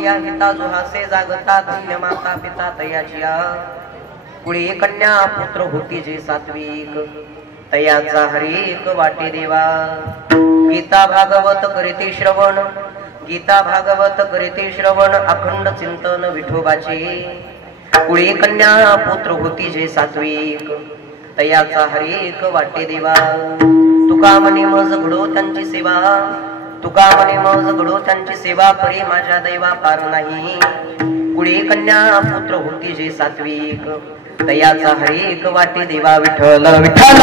प्रिया हिता जुहासे जागता धन्य माता पिता तयाचिया कुळी कन्या पुत्र होती जे सात्विक तयाचा हरिक वाटे देवा गीता भागवत करीते श्रवण गीता भागवत करीते श्रवण अखंड चिंतन विठोबाचे कुळी कन्या पुत्र होती जे सात्विक तयाचा हरिक वाटे देवा तुका म्हणे मज घडो त्यांची सेवा तुका म्हणे मज घडो त्यांची सेवा परी माझ्या दैवा पार नाही कुळी कन्या पुत्र होती जे सात्विक तयाचा हरिक वाटे देवा विठ्ठल विठ्ठल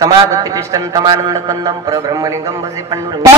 समागति तिष्ठन् तमानंद कंदं परब्रह्मलिंगं भजे पंडुरंग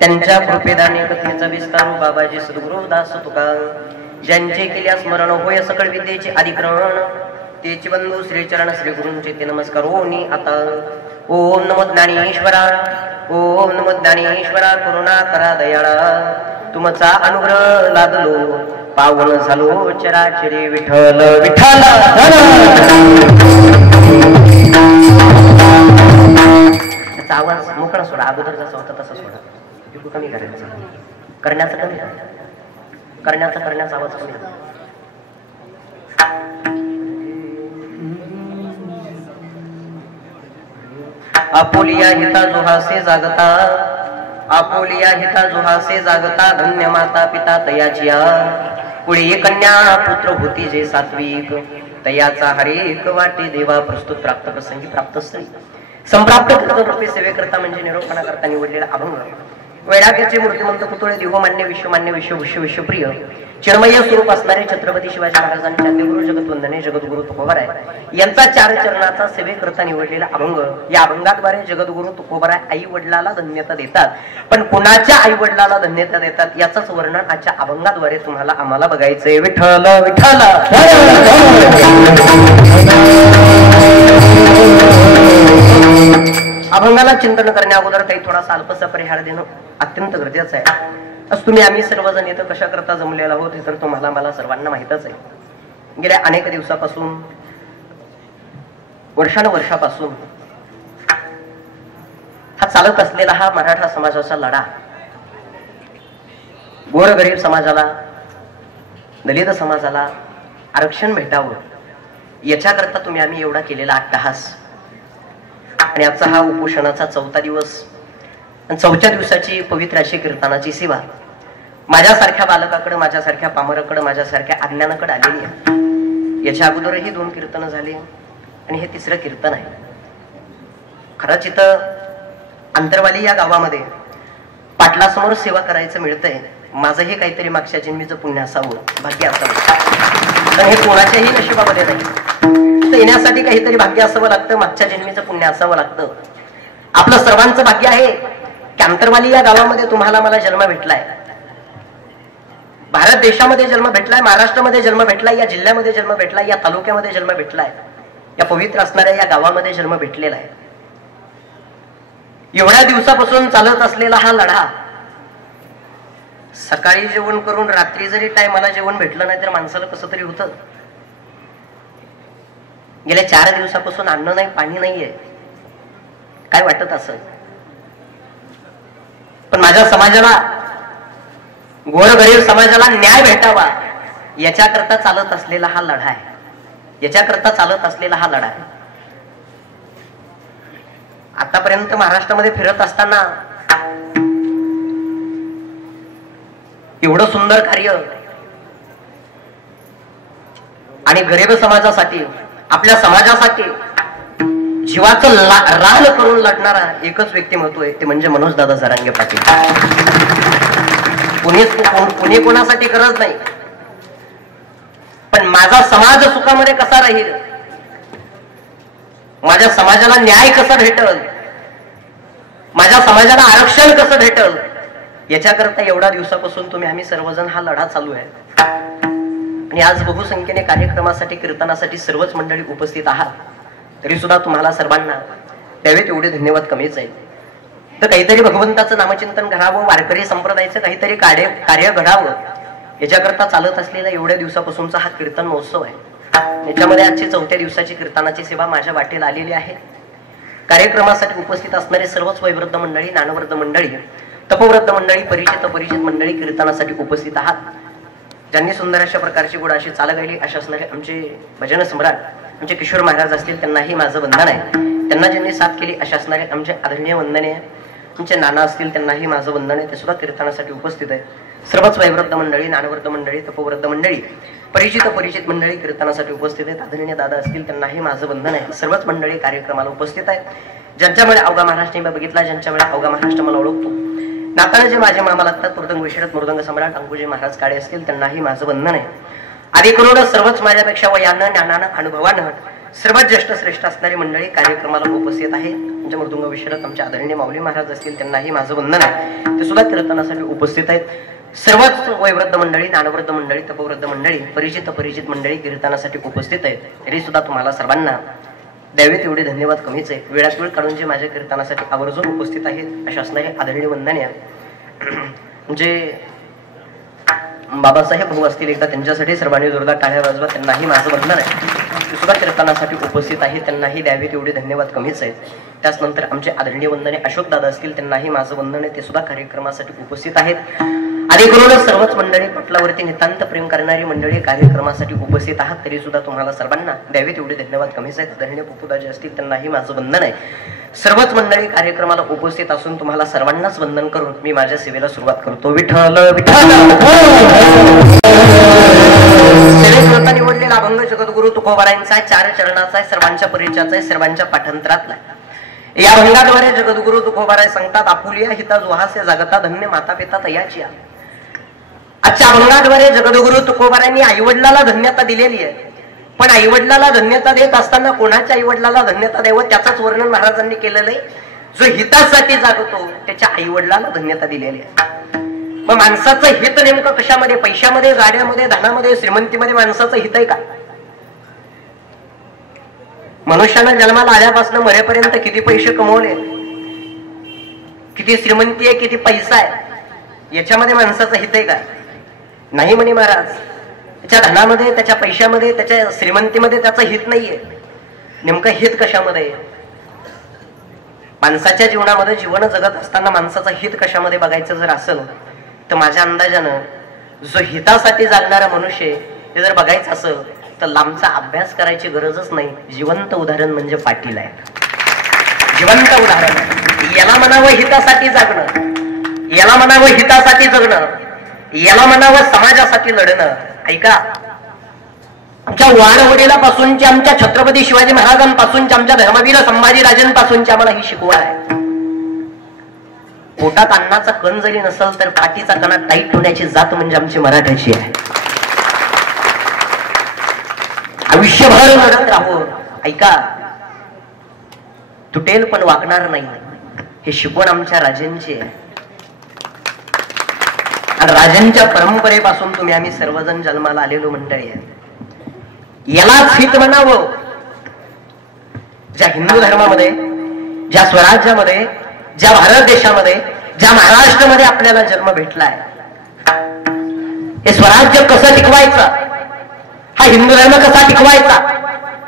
त्यांच्या कृपेदाने कथेचा विस्तार बाबाजी सद्गुरु दास तुका ज्यांचे केल्या स्मरण होय सकळ विद्येचे अधिग्रहण तेची बंधू श्रीचरण श्री गुरूंचे ते नमस्कार ओनी आता ओम नमो ज्ञानेश्वरा ओम नमो ज्ञानेश्वरा करुणा करा दयाळा तुमचा अनुग्रह लादलो पावन झालो चराचरी विठ्ठल विठ्ठल त्याचा आवाज मोकळा सोडा अगोदर जसा होता तसा सोडा इकडे कमी करायचा करण्याचा कमी करण्याचा आवाज कमी आपोलिया हिता जोहासे जागता आपोलिया हिता जोहासे जागता धन्य माता पिता तयाचिया पुढे कन्या पुत्र होती जे सात्विक तयाचा हरेक वाटे देवा प्रस्तुत प्राप्त प्रसंगी प्राप्त स्त्री संप्राप्त कृतरूपी सेवेकरता म्हणजे निरोपणा करता निवडलेला अभंग वैराग्याचे मूर्तिमंत पुतळे देवमान्य विश्वमान्य विश्वप्रिय चिन्मय स्वरूप असणारे छत्रपती शिवाजी महाराजांच्या देवगुरु जगतवंदने जगद्गुरु तुकोबाराय यांचा 4 चरणाचा सेवेकरता निवडलेला अभंग या अभंगाद्वारे जगद्गुरु तुकोबाराय आई वडिलाला धन्यता देतात पण कुणाच्या आई वडिलाला धन्यता देतात याचंच वर्णन आजच्या अभंगाद्वारे तुम्हाला आम्हाला बघायचंय विठ्ठल विठ्ठल अभंगाला चिंतन करण्या अगोदर काही थोडासा अल्पसा परिहार देणं अत्यंत गरजेचं आहे आज तुम्ही आम्ही सर्वजण येतं कशा करता जमलेला आहोत हे तर तुम्हाला मला सर्वांना माहितच आहे गेल्या अनेक दिवसापासून वर्षानुवर्षापासून हा चालत असलेला हा मराठा समाजाचा लढा गोरगरीब समाजाला दलित समाजाला आरक्षण भेटावं याच्याकरता तुम्ही आम्ही एवढा केलेला अट्टहास आणि आजचा हा उपोषणाचा 4था दिवस आणि 4थ्या दिवसाची पवित्र अशी कीर्तनाची सेवा माझ्यासारख्या बालकाकडे माझ्यासारख्या पामराकडे माझ्यासारख्या अज्ञानाकडे आलेली आहे याच्या अगोदरही 2 कीर्तन झाले आणि हे 3रं कीर्तन आहे खरंच इथं अंतरवाली या गावामध्ये पाटलासमोर सेवा करायचं मिळतंय माझंही काहीतरी मागच्या जन्मीचं पुण्य असावं भाग्य असावं पण हे कोणाच्याही नशिबामध्ये नाही येण्यासाठी काहीतरी भाग्य असावं लागतं मागच्या जन्मीचं पुण्य असावं लागतं आपलं सर्वांचं भाग्य आहे की अंतरवाली या गावामध्ये तुम्हाला मला जन्म भेटलाय भारत देशामध्ये जन्म भेटलाय महाराष्ट्रामध्ये जन्म भेटलाय या जिल्ह्यामध्ये जन्म भेटलाय या तालुक्यामध्ये जन्म भेटलाय या पवित्र असणाऱ्या या गावामध्ये जन्म भेटलेला आहे एवढ्या दिवसापासून चालत असलेला हा लढा सकाळी जेवण करून रात्री जरी टायमाला जेवण भेटलं नाही तर माणसाला कसं तरी होतं गेल्या 4 दिवसापासून अन्न नाही पाणी नाहीये काय वाटत असं पण माझ्या समाजाला गोरगरीब समाजाला न्याय भेटावा याच्याकरता चालत असलेला हा लढा आहे याच्याकरता चालत असलेला हा लढा आहे आतापर्यंत महाराष्ट्रामध्ये फिरत असताना एवढं सुंदर कार्य आणि गरीब समाजासाठी आपल्या समाजासाठी जीवाचं रान करून लढणारा एकच व्यक्तिमत्व आहे ते म्हणजे मनोज दादा जरांगे पाटील कुणी कोणासाठी करत नाही पण माझा समाज सुखामध्ये कसा राहील माझ्या समाजाला न्याय कसा भेटल माझ्या समाजाला आरक्षण कसं भेटल याच्याकरता एवढ्या दिवसापासून तुम्ही आम्ही सर्वजण हा लढा चालू आहे आणि आज बहुसंख्येने कार्यक्रमासाठी कीर्तनासाठी सर्वच मंडळी उपस्थित आहात तरी सुद्धा तुम्हाला सर्वांना त्यावेळी तेवढे धन्यवाद कमीच आहे तर काहीतरी भगवंताचं नामचिंतन घडावं वारकरी संप्रदायाचं काहीतरी कार्य घडावं याच्याकरता चालत असलेला एवढ्या दिवसापासूनचा हा कीर्तन महोत्सव आहे याच्यामध्ये आजची 4थ्या दिवसाची कीर्तनाची सेवा माझ्या वाटेला आलेली आहे कार्यक्रमासाठी उपस्थित असणारे सर्वच वयोवृद्ध मंडळी ज्ञानवृद्ध मंडळी तपोवृद्ध मंडळी परिचित मंडळी कीर्तनासाठी उपस्थित आहात ज्यांनी सुंदर अशा प्रकारची गोड अशी चाल गायली अशा असणारे आमचे भजन सम्राट आमचे किशोर महाराज असतील त्यांनाही माझं वंदन आहे त्यांना ज्यांनी साथ केली अशा असणारे आमचे आदरणीय वंदने आमचे नाना असतील त्यांनाही माझं वंदन आहे ते सुद्धा कीर्तनासाठी उपस्थित आहे सर्वच वयोवृद्ध मंडळी ज्ञानवृद्ध मंडळी तपोवृद्ध मंडळी परिचित मंडळी कीर्तनासाठी उपस्थित आहेत आदरणीय दादा असतील त्यांनाही माझं वंदन आहे सर्वच मंडळी कार्यक्रमाला उपस्थित आहेत ज्यांच्यामुळे अवघा महाराष्ट्र मी बघितला ज्यांच्यामुळे अवघा महाराष्ट्र मला ओळखतो नाताळे जे माझे मामा लागतात मृदंग विशारद मृदंग सम्राट अंकुजी महाराज काळे असतील त्यांनाही माझं वंदन आहे आधी करून सर्वच माझ्यापेक्षा वयानं ज्ञानानं अनुभवानं सर्वात ज्येष्ठ श्रेष्ठ असणारी मंडळी कार्यक्रमाला उपस्थित आहे म्हणजे मृदुंग विशारद आमचे आदरणीय माऊली महाराज असतील त्यांनाही माझं वंदन आहे ते सुद्धा कीर्तनासाठी उपस्थित आहेत सर्वच वयवृद्ध मंडळी, ज्ञानवृद्ध मंडळी, तपवृद्ध मंडळी, परिचित मंडळी कीर्तनासाठी उपस्थित आहेत. तरी सुद्धा तुम्हाला सर्वांना द्यावेत एवढे धन्यवाद कमीच आहे. वेळात वेळ काढून जे माझ्या कीर्तनासाठी आवर्जून उपस्थित आहेत अशा असणारे आदरणीय वंदनीय जे बाबासाहेब भाऊ असतील, एकदा त्यांच्यासाठी सर्वांनी जोरदार टाळ्या वाजवा. त्यांनाही माझं वंदन आहे. ते सुद्धा कीर्तनासाठी उपस्थित आहे, त्यांनाही द्यावेत एवढे धन्यवाद कमीच आहेत. त्याचनंतर आमचे आदरणीय वंदने अशोक दादा असतील, त्यांनाही माझं वंदन आहे. ते सुद्धा कार्यक्रमासाठी उपस्थित आहेत. आणि करूनच सर्वच मंडळी, पटलावरती नितांत प्रेम करणारी मंडळी कार्यक्रमासाठी उपस्थित आहात. तरी सुद्धा तुम्हाला सर्वांना द्यावेत एवढे धन्यवाद कमीच आहेत. आदरणीय पोपुदा जे असतील त्यांनाही माझं वंदन आहे. सर्वच मंडळी कार्यक्रमाला उपस्थित असून तुम्हाला सर्वांनाच वंदन करून मी माझ्या सेवेला सुरुवात करतो. विठ्ठल विठ्ठल. सेवेकरता निवडलेला अभंग जगद्गुरु तुकोबारायांचा 4 चरणाचा आहे, सर्वांच्या परिचयाचा आहे, सर्वांच्या पाठांतरातला. या अभंगाद्वारे जगद्गुरु तुकोबाराय सांगतात, आपुलिया हिता जोहासे जगता धन्य माता पिता तयाची. आजच्या अभंगाद्वारे जगद्गुरु तुकोबारायांनी आईवडिलाला धन्यता दिलेली आहे. पण आईवडिलाला धन्यता देत असताना कोणाच्या आईवडिलाला धन्यता द्यावं त्याचंच वर्णन महाराजांनी केलेलं आहे. जो हितासाठी जागतो त्याच्या आईवडिलाला धन्यता दिलेली आहे. मग माणसाचं हित नेमकं कशामध्ये? पैशामध्ये, गाड्यामध्ये, धनामध्ये, श्रीमंतीमध्ये माणसाचं हित आहे का? मनुष्यानं जन्माला आल्यापासून मरेपर्यंत किती पैसे कमवले, किती श्रीमंती आहे, किती पैसा आहे, याच्यामध्ये माणसाचं हित आहे का? नाही म्हणे महाराज. त्याच्या धनामध्ये, त्याच्या पैशामध्ये, त्याच्या श्रीमंतीमध्ये त्याचं हित नाहीये. नेमकं हित कशामध्ये? माणसाच्या जीवनामध्ये जीवन जगत असताना माणसाचं हित कशामध्ये बघायचं जर असेल तर माझ्या अंदाजानं जो हितासाठी जागणारा मनुष्य ते जर बघायचं असेल तर लांबचा अभ्यास करायची गरजच नाही. जिवंत उदाहरण म्हणजे पाटील आहे. जिवंत उदाहरण. याला म्हणावं हितासाठी जागणं, याला म्हणावं हितासाठी जगणं, याला म्हणावं समाजासाठी लढणं. ऐका, आमच्या वाडवडिलापासूनच्या, आमच्या छत्रपती शिवाजी महाराजांपासूनच्या, आमच्या धर्मवीर संभाजीराजांपासूनची आम्हाला ही शिकवण आहे. पोटात अन्नाचा कण जरी नसेल तर पाठीचा कणा टाईट होण्याची जात म्हणजे आमची मराठ्याची आहे. आयुष्यभर लढत राहू. ऐका, तुटेल पण वागणार नाही, हे शिकवण आमच्या राजांची आहे. आणि राजांच्या परंपरेपासून तुम्ही आम्ही सर्वजण जन्माला आलेलो मंडळी आहे. यालाच हित म्हणावं. ज्या हिंदू धर्मामध्ये, ज्या स्वराज्यामध्ये, ज्या भारत देशामध्ये, ज्या महाराष्ट्रामध्ये आपल्याला जन्म भेटलाय, हे स्वराज्य कसं टिकवायचं, हा हिंदू धर्म कसा टिकवायचा,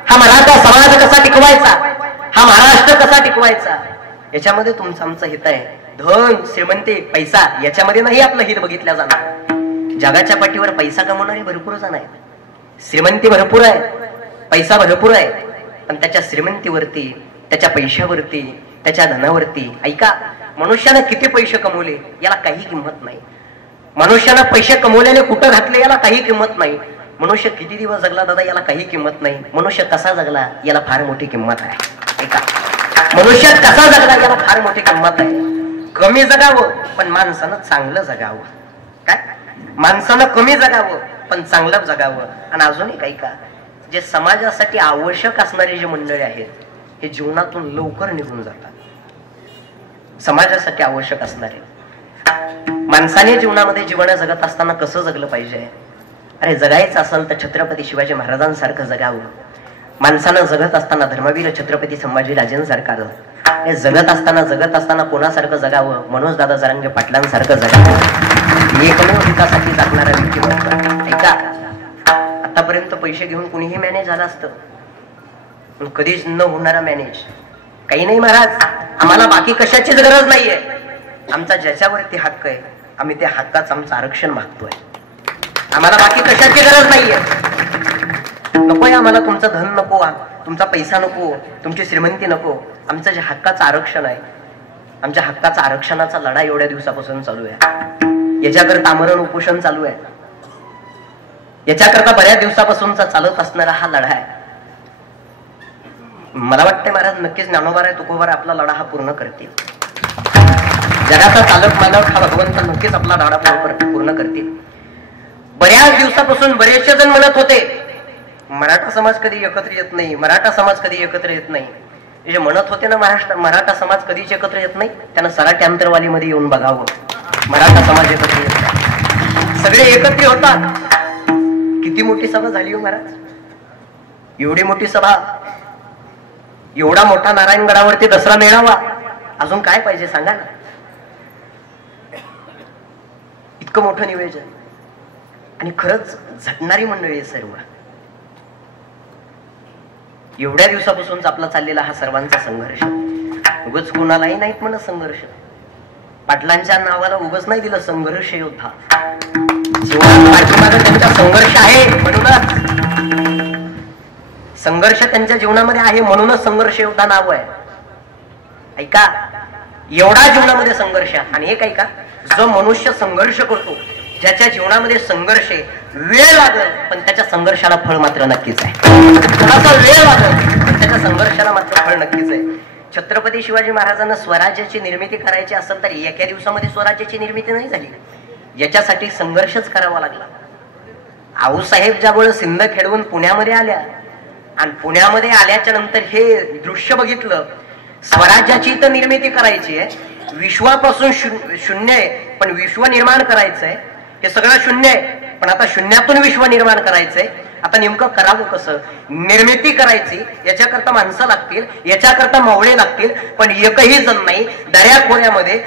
हा मराठा समाज कसा टिकवायचा, हा महाराष्ट्र कसा टिकवायचा, याच्यामध्ये तुमचं आमचं हित आहे. धन, श्रीमंती, पैसा याच्यामध्ये नाही आपलं हित बघितल्या जाणार. जगाच्या पाठीवर पैसा कमवणारे भरपूर जण आहे, श्रीमंती भरपूर आहे, पैसा भरपूर आहे, पण त्याच्या श्रीमंतीवरती, त्याच्या पैशावरती, त्याच्या धनावरती, ऐका, मनुष्यानं किती पैसे कमवले याला काही किंमत नाही. मनुष्यानं पैसे कमवलेले कुठं घातले याला काही किंमत नाही. मनुष्य किती दिवस जगला दादा याला काही किंमत नाही. मनुष्य कसा जगला याला फार मोठी किंमत आहे. ऐका, मनुष्य कसा जगला याला फार मोठी किंमत आहे. कमी जगावं पण माणसानं चांगलं जगावं. काय? माणसानं कमी जगावं पण चांगलं जगावं. आणि अजून एक ऐका, जे समाजासाठी आवश्यक असणारे जे मंडळी आहेत हे जीवनातून लवकर निघून जातात. समाजासाठी आवश्यक असणारे माणसाने जीवनामध्ये जीवन जगत असताना कसं जगलं पाहिजे? अरे जगायचं असेल तर छत्रपती शिवाजी महाराजांसारखं जगावं. माणसानं जगत असताना धर्मवीर छत्रपती संभाजीराजांसारखं, जगत असताना कोणासारखं जगावं? मनोज दादा जरांगे पाटलांसारखं जगावं. एकमेव हितासाठी जगणारा व्यक्तिमत्व. ऐका, आतापर्यंत पैसे घेऊन कुणीही मॅनेज झालं असतं, पण कधीच न होणारा मॅनेज काही नाही महाराज. आम्हाला बाकी कशाचीच गरज नाहीये. आमचा ज्याच्यावरती हक्क आहे आम्ही त्या हक्काचं आमचं आरक्षण मागतोय. आम्हाला बाकी कशाची गरज नाहीये. नकोय आम्हाला तुमचं धन नको, तुमचा पैसा नको, तुमची श्रीमंती नको. आमचं जे हक्काचं आरक्षण आहे, आमच्या हक्काचा आरक्षणाचा लढा एवढ्या दिवसापासून चालू आहे. याच्याकरता आमरण उपोषण चालू आहे. याच्याकरता बऱ्याच दिवसापासूनचा चालत असणारा हा लढा आहे. मला वाटतंय महाराज नक्कीच ज्ञानोबाराय तुकोबाराय आपला लढा हा पूर्ण करतील. जगाचा चालक मालक हा भगवंत नक्कीच आपला लढा पूर्ण करतील. बऱ्याच दिवसापासून बरेचसे जण म्हणत होते मराठा समाज कधी एकत्र येत नाही, मराठा समाज कधी एकत्र येत नाही. जे म्हणत होते ना मराठा समाज कधीच एकत्र येत नाही, त्यांना सराठी अंतरवालीमध्ये येऊन बघावं. मराठा समाज एकत्र येत नाही. सगळे एकत्र होतात. किती मोठी सभा झाली हो महाराज, एवढी मोठी सभा, एवढा मोठा नारायणगडावरती दसरा मेळावा, अजून काय पाहिजे सांगा ना. इतकं मोठं नियोजन आणि खरंच झटणारी मंडळी सर्व. एवढ्या दिवसापासूनच आपला चाललेला हा सर्वांचा संघर्ष, उगाच कोणालाही नाहीत म्हणत संघर्ष. पाटलांच्या नावाला उगाच नाही दिलं संघर्ष योद्धा. जीवनात पाठीमागे त्यांचा संघर्ष आहे म्हणूनच, संघर्ष त्यांच्या जीवनामध्ये आहे म्हणूनच संघर्ष योद्धा नाव आहे. ऐका, एवढा जीवनामध्ये संघर्ष. आणि एक ऐका, जो मनुष्य संघर्ष करतो, ज्याच्या जीवनामध्ये संघर्ष आहे, वेळ लागेल पण त्याच्या संघर्षाला फळ मात्र नक्कीच आहे. थोडासा वेळ लागेल पण त्याच्या संघर्षाला मात्र फळ नक्कीच आहे. छत्रपती शिवाजी महाराजांना स्वराज्याची निर्मिती करायची असेल तर एका दिवसामध्ये स्वराज्याची निर्मिती नाही झाली, याच्यासाठी संघर्षच करावा लागला. आऊसाहेब ज्यावेळेस सिंध खेळवून पुण्यामध्ये आल्या आणि पुण्यामध्ये आल्याच्या नंतर हे दृश्य बघितलं, स्वराज्याची तर निर्मिती करायची आहे, विश्वापासून शून्य आहे पण विश्व निर्माण करायचंय. हे सगळं शून्य आहे पण आता शून्यातून विश्व निर्माण करायचंय. आता नेमकं करावं कसं? निर्मिती करायची, याच्याकरता माणसं लागतील, याच्याकरता मावळे लागतील, पण एकही जण नाही. दऱ्याखोऱ्यामध्ये,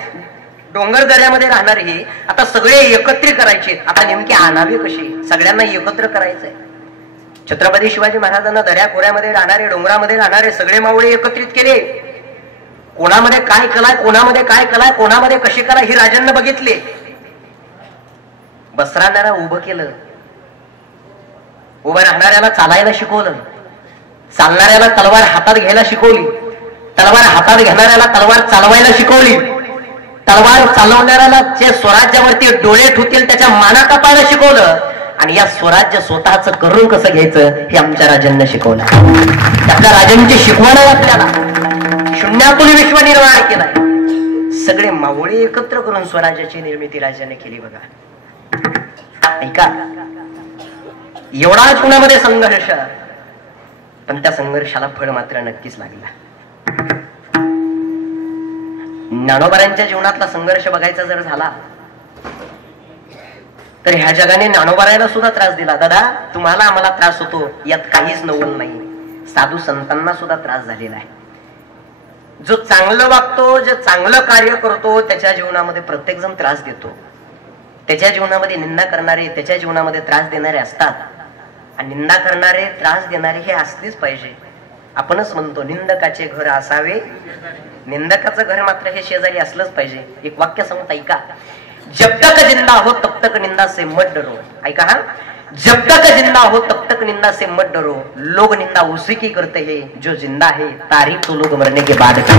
डोंगर दऱ्यामध्ये राहणारे हे आता सगळे एकत्रित करायचे. आता नेमकी आणावी कशी? सगळ्यांना एकत्र करायचंय. छत्रपती शिवाजी महाराजांना दऱ्याखोऱ्यामध्ये राहणारे, डोंगरामध्ये राहणारे सगळे मावळे एकत्रित केले. कोणामध्ये काय कलाय, कोणामध्ये काय कलाय, कोणामध्ये कशी कला, ही राजांना बघितले. बसराणारा उभं केलं, उभं राहणाऱ्याला चालायला शिकवलं, चालणाऱ्याला तलवार हातात घ्यायला शिकवली, तलवार हातात घेणाऱ्याला तलवार चालवायला शिकवली, तलवार चालवणाऱ्याला जे स्वराज्यावरती डोळे ठेवतील त्याच्या माना कापायला शिकवलं. आणि या स्वराज्य स्वतःच करून कसं घ्यायचं हे आमच्या राजांना शिकवलं. आपल्या राजांची शिकवण आहे आपल्याला. शून्यातून विश्व निर्माण केलाय. सगळे मावळे एकत्र करून स्वराज्याची निर्मिती राजाने केली. बघा, ऐका, एवढा जीवनामध्ये संघर्ष, पण त्या संघर्षाला फळ मात्र नक्कीच लागला. ज्ञानोबारांच्या जीवनातला संघर्ष बघायचा जर झाला तर ह्या जगाने ज्ञानोबारायला सुद्धा त्रास दिला. दादा, तुम्हाला आम्हाला त्रास होतो यात काहीच नवल नाही. साधू संतांना सुद्धा त्रास झालेला आहे. जो चांगलं वागतो, जे चांगलं कार्य करतो, त्याच्या जीवनामध्ये प्रत्येक जण त्रास देतो. त्याच्या जीवनामध्ये निंदा करणारे, त्याच्या जीवनामध्ये त्रास देणारे असतात. आणि निंदा करणारे, त्रास देणारे हे असलेच पाहिजे. आपणच म्हणतो निंदकाचे घर असावे, निंदकाचं घर मात्र हे शेजारी असलंच पाहिजे. एक वाक्य सांगता ऐका, जब तक जिंदा हो तब तक निंदा से मत डरो. ऐका हा, जब तक जिंदा हो तब तक निंदा से मत डरो. लोग निंदा उसी की करते हैं जो जिंदा है, तारीफ तो लोग मरने के बाद करते.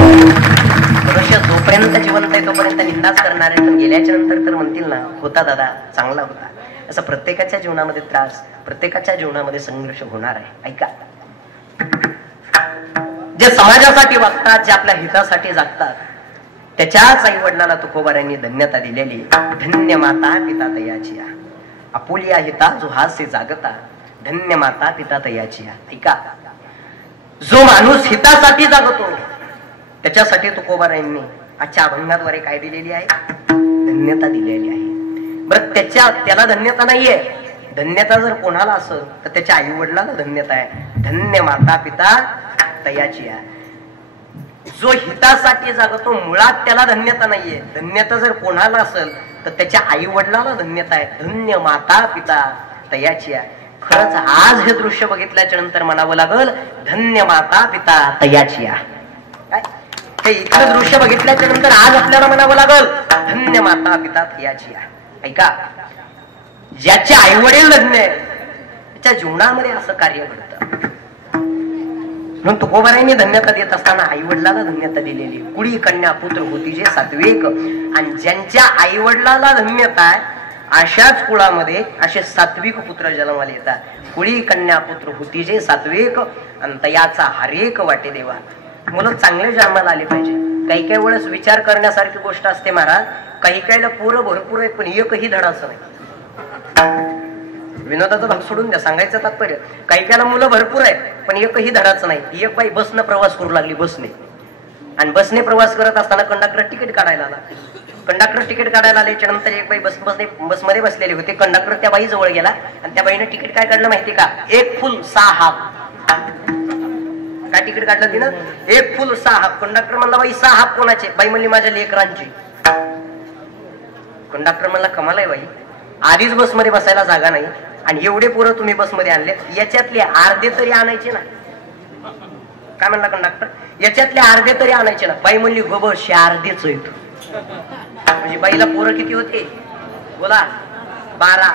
मनुष्य जोपर्यंत जिवंत आहे तोपर्यंत निंदाच करणार आहे, पण गेल्याच्या नंतर तर म्हणतील ना, होता दादा, चांगला होता. असं प्रत्येकाच्या जीवनामध्ये त्रास, प्रत्येकाच्या जीवनामध्ये संघर्ष होणार आहे. ऐका, जे समाजासाठी वागतात, जे आपल्या हितासाठी जागतात, त्याच्याच आई वडिलांना तुकोबारांनी धन्यता दिलेली. धन्य माता पिता तयाची, आपुलिया हिता जो हास्य जागता, धन्य माता पिता तयाची. ऐका, जो माणूस हितासाठी जागतो त्याच्यासाठी तुकोबारांनी आजच्या अभंगाद्वारे काय दिलेली आहे? धन्यता दिलेली आहे. बरं, त्याला धन्यता नाहीये. धन्यता जर कोणाला असेल तर त्याच्या आई वडिलांना धन्यता आहे. धन्य माता पिता तयाची आहे. जो हितासाठी जागतो मुळात त्याला धन्यता नाहीये. धन्यता जर कोणाला असेल तर त्याच्या आई वडिलांना धन्यता आहे. धन्य माता पिता तयाची आहे. खरंच आज हे दृश्य बघितल्याच्या नंतर म्हणावं लागल, धन्य माता पिता तयाची आहे. हे इथलं दृश्य बघितल्याच्या नंतर आज आपल्याला म्हणावं लागल, धन्य माता पिता तयाची आहे. ऐका, ज्याचे आई वडील धन्य आहे त्याच्या जीवनामध्ये असं कार्य घडतं. म्हणून तुकोबारांनी धन्यता देत असताना आई वडिलाला धन्यता दिलेली. कुळी कन्या पुत्र होती जे सात्विक. आणि ज्यांच्या आई वडिलाला धन्यता आहे अशाच कुळामध्ये असे सात्विक पुत्र जन्माला येतात. कुळी कन्या पुत्र होती जे सात्विक, आणि तयाचा हरेक वाटे देवा. मुलं चांगले जन्माला आले पाहिजे. काही काही वेळेस विचार करण्यासारखी गोष्ट असते महाराज. काही काहीला पोरं भरपूर आहेत पण एकही धडाचं नाही. विनोदाचा भाग सोडून द्या, सांगायचं तात्पर्य, काही काहीला मुलं भरपूर आहेत पण एकही धडाचं नाही. एक बाई बसनं प्रवास करू लागली, बसने, आणि बसने प्रवास करत असताना कंडक्टर तिकीट काढायला आला. कंडक्टर तिकीट काढायला आल्याच्या नंतर एक बाई बसमध्ये बसलेली होती. कंडक्टर त्या बाई जवळ गेला आणि त्या बाईने तिकीट काय काढलं माहिती का? 1 फुल 6 हाफ. काय तिकीट काढलं तिनं? 1 फुल 6 हाफ. कंडक्टर म्हणला बाई 6 हाफ कोणाचे? बाई म्हणली माझ्या लेकरांची. कंडक्टर म्हणला कमाल आहे बाई, आधीच बसमध्ये बसायला जागा नाही आणि एवढे पोरं तुम्ही बसमध्ये आणले, याच्यातले अर्धे तरी आणायचे ना. काय म्हणला कंडक्टर? याच्यातले अर्धे तरी आणायचे ना. बाई म्हणली गोबरशी अर्धेच येतो. म्हणजे बाईला पोरं किती होते बोला? 12.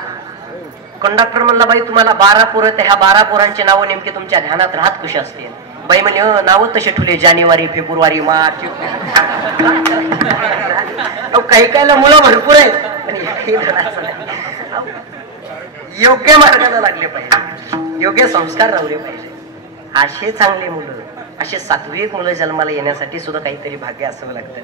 कंडक्टर म्हणला बाई तुम्हाला 12 पोरं, ह्या 12 पोरांचे नावं नेमके तुमच्या ध्यानात राहत कशी असते? बाई म्हणजे नावं तसे ठुले, जानेवारी, फेब्रुवारी, मार्च. काही काहीला मुलं भरपूर आहेत. योग्य मार्गाला लागले पाहिजे, योग्य संस्कार रावले पाहिजे. असे चांगले मुलं, असे सात्विक मुलं जन्माला येण्यासाठी सुद्धा काहीतरी भाग्य असावं लागतं.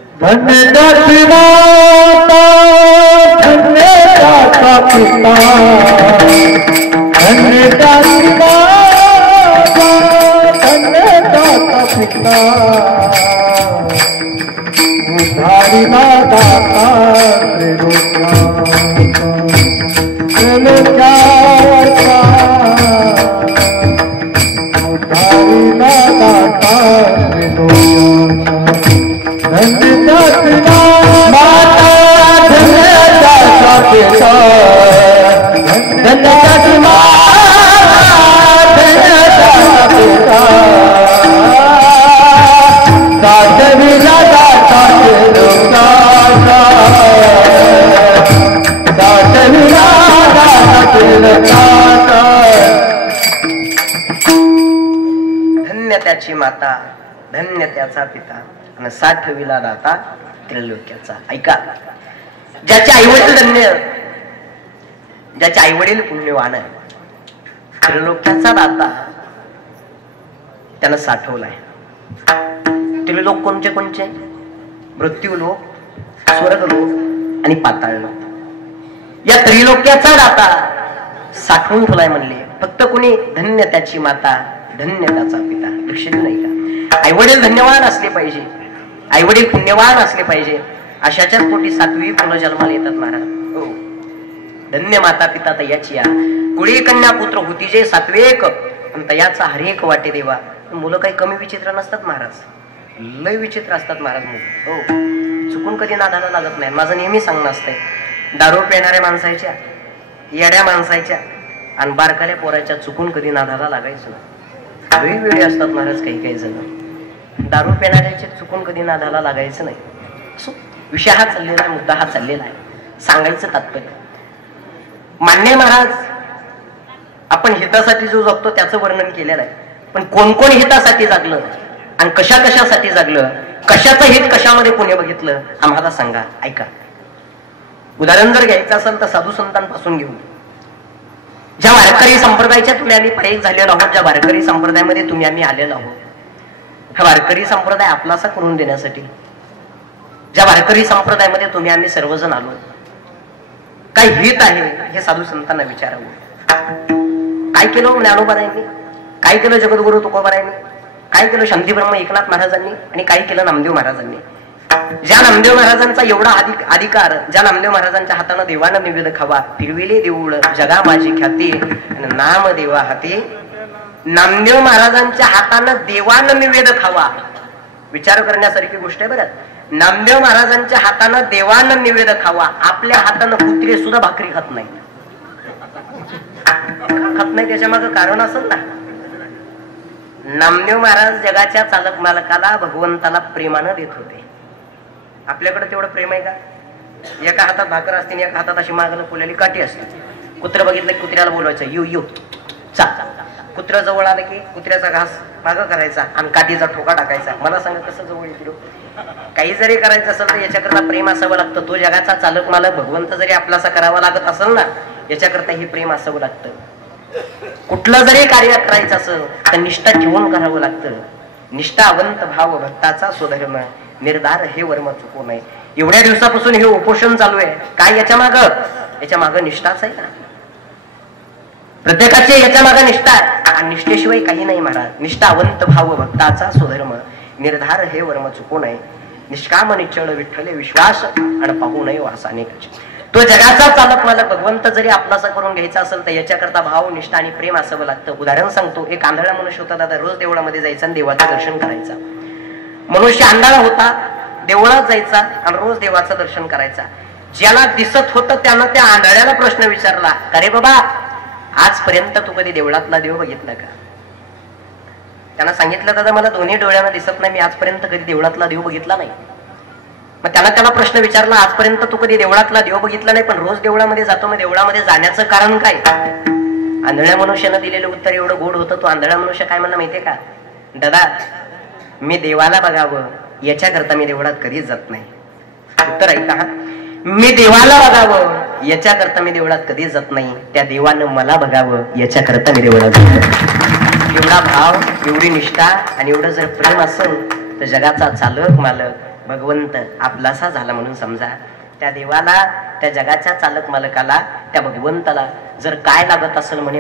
धन्य त्याची माता, धन्य त्याचा पिता, आणि 60वीला दाता त्रिलोक्याचा. ऐका, ज्याचे आईवडील धन्य, ज्याचे आईवडील पुण्यवान आहे, त्रिलोक्याचा दाता त्यानं साठवलाय. त्रिलोक कोणचे कोणचे? मृत्यूलोक, स्वर्गलोक आणि पाताळलोक. या त्रिलोक्याचा दाता साठवून ठेवलाय म्हणले. फक्त कुणी? धन्य त्याची माता, धन्य त्याचा पिता. लक्षात नाही का? आईवडील धन्यवान असले पाहिजे, आईवडील पुण्यवान असले पाहिजे. अशाच्याच पोटी 7वी मुलं जन्माला येतात महाराज. हो, धन्य माता पिता तयाची या, कुळी कन्या पुत्र होती जे 7वेक, आणि तयाचा हरेक वाटे देवा. मुलं काही कमी विचित्र नसतात महाराज, लय विचित्र असतात महाराज मुलं. हो, चुकून कधी नादाला लागत नाही. माझं नेहमी सांगणं असतंय, दारू पिणाऱ्या माणसाच्या, येड्या माणसाच्या आणि बारकाल्या पोराच्या चुकून कधी नादाला लागायचं ना. वेगवेगळे असतात महाराज काही काही जण. दारू पिणाऱ्याचे चुकून कधी नादाला लागायचं नाही. असो, विषय हा चाललेला आहे, मुद्दा हा चाललेला आहे. सांगायचं तात्पर्य मान्य महाराज, आपण हितासाठी जो जगतो त्याचं वर्णन केलेलं आहे. पण कोण कोण हितासाठी जगलं आणि कशा कशासाठी जगलं, कशाचं हित कशामध्ये कोणी बघितलं, आम्हाला सांगा. ऐका, उदाहरण जर घ्यायचं असेल तर साधू संतांपासून घेऊ. ज्या वारकरी संप्रदायाच्या तुम्ही आम्ही पायक झालेलो आहोत, ज्या वारकरी संप्रदायामध्ये तुम्ही आम्ही आलेलो आहोत, हा वारकरी संप्रदाय आपलासा करून देण्यासाठी, ज्या वारकरी संप्रदायामध्ये तुम्ही आम्ही सर्वजण आलो, काय हित आहे हे साधू संतांना विचारावं. काय केलं ज्ञानोबारायांनी, काय केलं जगद्गुरु तुकोबारायांनी, काय केलं शांतीब्रह्म एकनाथ महाराजांनी, आणि काय केलं नामदेव महाराजांनी. ज्या नामदेव महाराजांचा एवढा अधिकार, ज्या नामदेव महाराजांच्या हातानं देवानं निवेद खावा, फिरविले देऊळ जगा माझी ख्याती, नाम देवा हाती. नामदेव महाराजांच्या हातानं देवानं निवेद खावा, विचार करण्यासारखी गोष्ट आहे बरं. नामदेव महाराजांच्या हातानं देवानं निवेद खावा, आपल्या हातानं कुत्रे सुद्धा भाकरी खात नाही. खात नाही त्याच्या मागं कारण असेल ना. नामदेव महाराज जगाच्या चालक मालकाला, भगवंताला प्रेमानं देत होते. आपल्याकडे तेवढं प्रेम आहे का? एका हातात भाकर असते, एका हातात अशी मागणं फुलेली काठी असते. कुत्र बघितलं की कुत्र्याला बोलवायचं, यू यू चा. कुत्र्या जवळ आलं की कुत्र्याचा घास मागं करायचा आणि काठीचा ठोका टाकायचा. मला सांगा कसं जवळ येतो? काही जरी करायचं असेल तर याच्याकरता प्रेम असावं लागतं. तो जगाचा चालक मालक भगवंत जरी आपलासा करावा लागत असेल ना, याच्याकरता हे प्रेम असावं लागतं. कुठलं जरी कार्य करायचं असेल तर निष्ठा ठेवून करावं लागतं. निष्ठावंत भाव भक्ताचा स्वधर्म, निर्धार हे वर्म चुकू नये. एवढ्या दिवसापासून हे उपोषण चालू आहे. काय याच्या मागं? याच्या मागं निष्ठाच आहे ना. प्रत्येकाचे याच्या मागं निष्ठा, आणि निष्ठेशिवाय काही नाही महाराज. निष्ठावंत भाव भक्ताचा स्वधर्म, निर्धार हे वर्म चुकू नये. निष्काम निश्चळ विठ्ठले विश्वास आणि पाहू नये वास अनेकाचे. तो जगाचा चालक मालक भगवंत जरी आपलासा करून घ्यायचा असेल तर याच्याकरता भाव निष्ठा आणि प्रेम असावं लागतं. उदाहरण सांगतो, एक आंधळा मनुष्य होता दादा, रोज देवळामध्ये जायचा आणि देवाचं दर्शन करायचा. मनुष्य आंधळा होता, देवळात जायचा आणि रोज देवाचं दर्शन करायचा. ज्याला दिसत होतं त्यानं त्या आंधळ्याला प्रश्न विचारला, अरे बाबा आजपर्यंत तू कधी देवळातला देव बघितला का? त्यानं सांगितलं, दादा मला दोन्ही डोळ्यांना दिसत नाही, मी आजपर्यंत कधी देवळातला देव बघितला नाही. मग त्याला प्रश्न विचारला, आजपर्यंत तू कधी देवळातला देव बघितला नाही पण रोज देवळामध्ये जातो, मग देवळामध्ये जाण्याचं कारण काय? आंधळ्या मनुष्यानं दिलेलं उत्तर एवढं गोड होतं. तो आंधळा मनुष्य काय म्हणला माहितीये का? दादा मी देवाला बघावं याच्याकरता मी देवळात कधीच जात नाही. उत्तर ऐका हा, मी देवाला बघावं याच्याकरता मी देवळात कधीच जात नाही, त्या देवानं मला बघावं याच्याकरता मी देवळात जातो. एवढा भाव, एवढी निष्ठा आणि एवढं जर प्रेम असेल तर जगाचा चालक मालक भगवंत आपलासा झाला म्हणून समजा. त्या देवाला, त्या जगाच्या चालक मालकाला, त्या भगवंताला जर काय लागत असेल म्हणे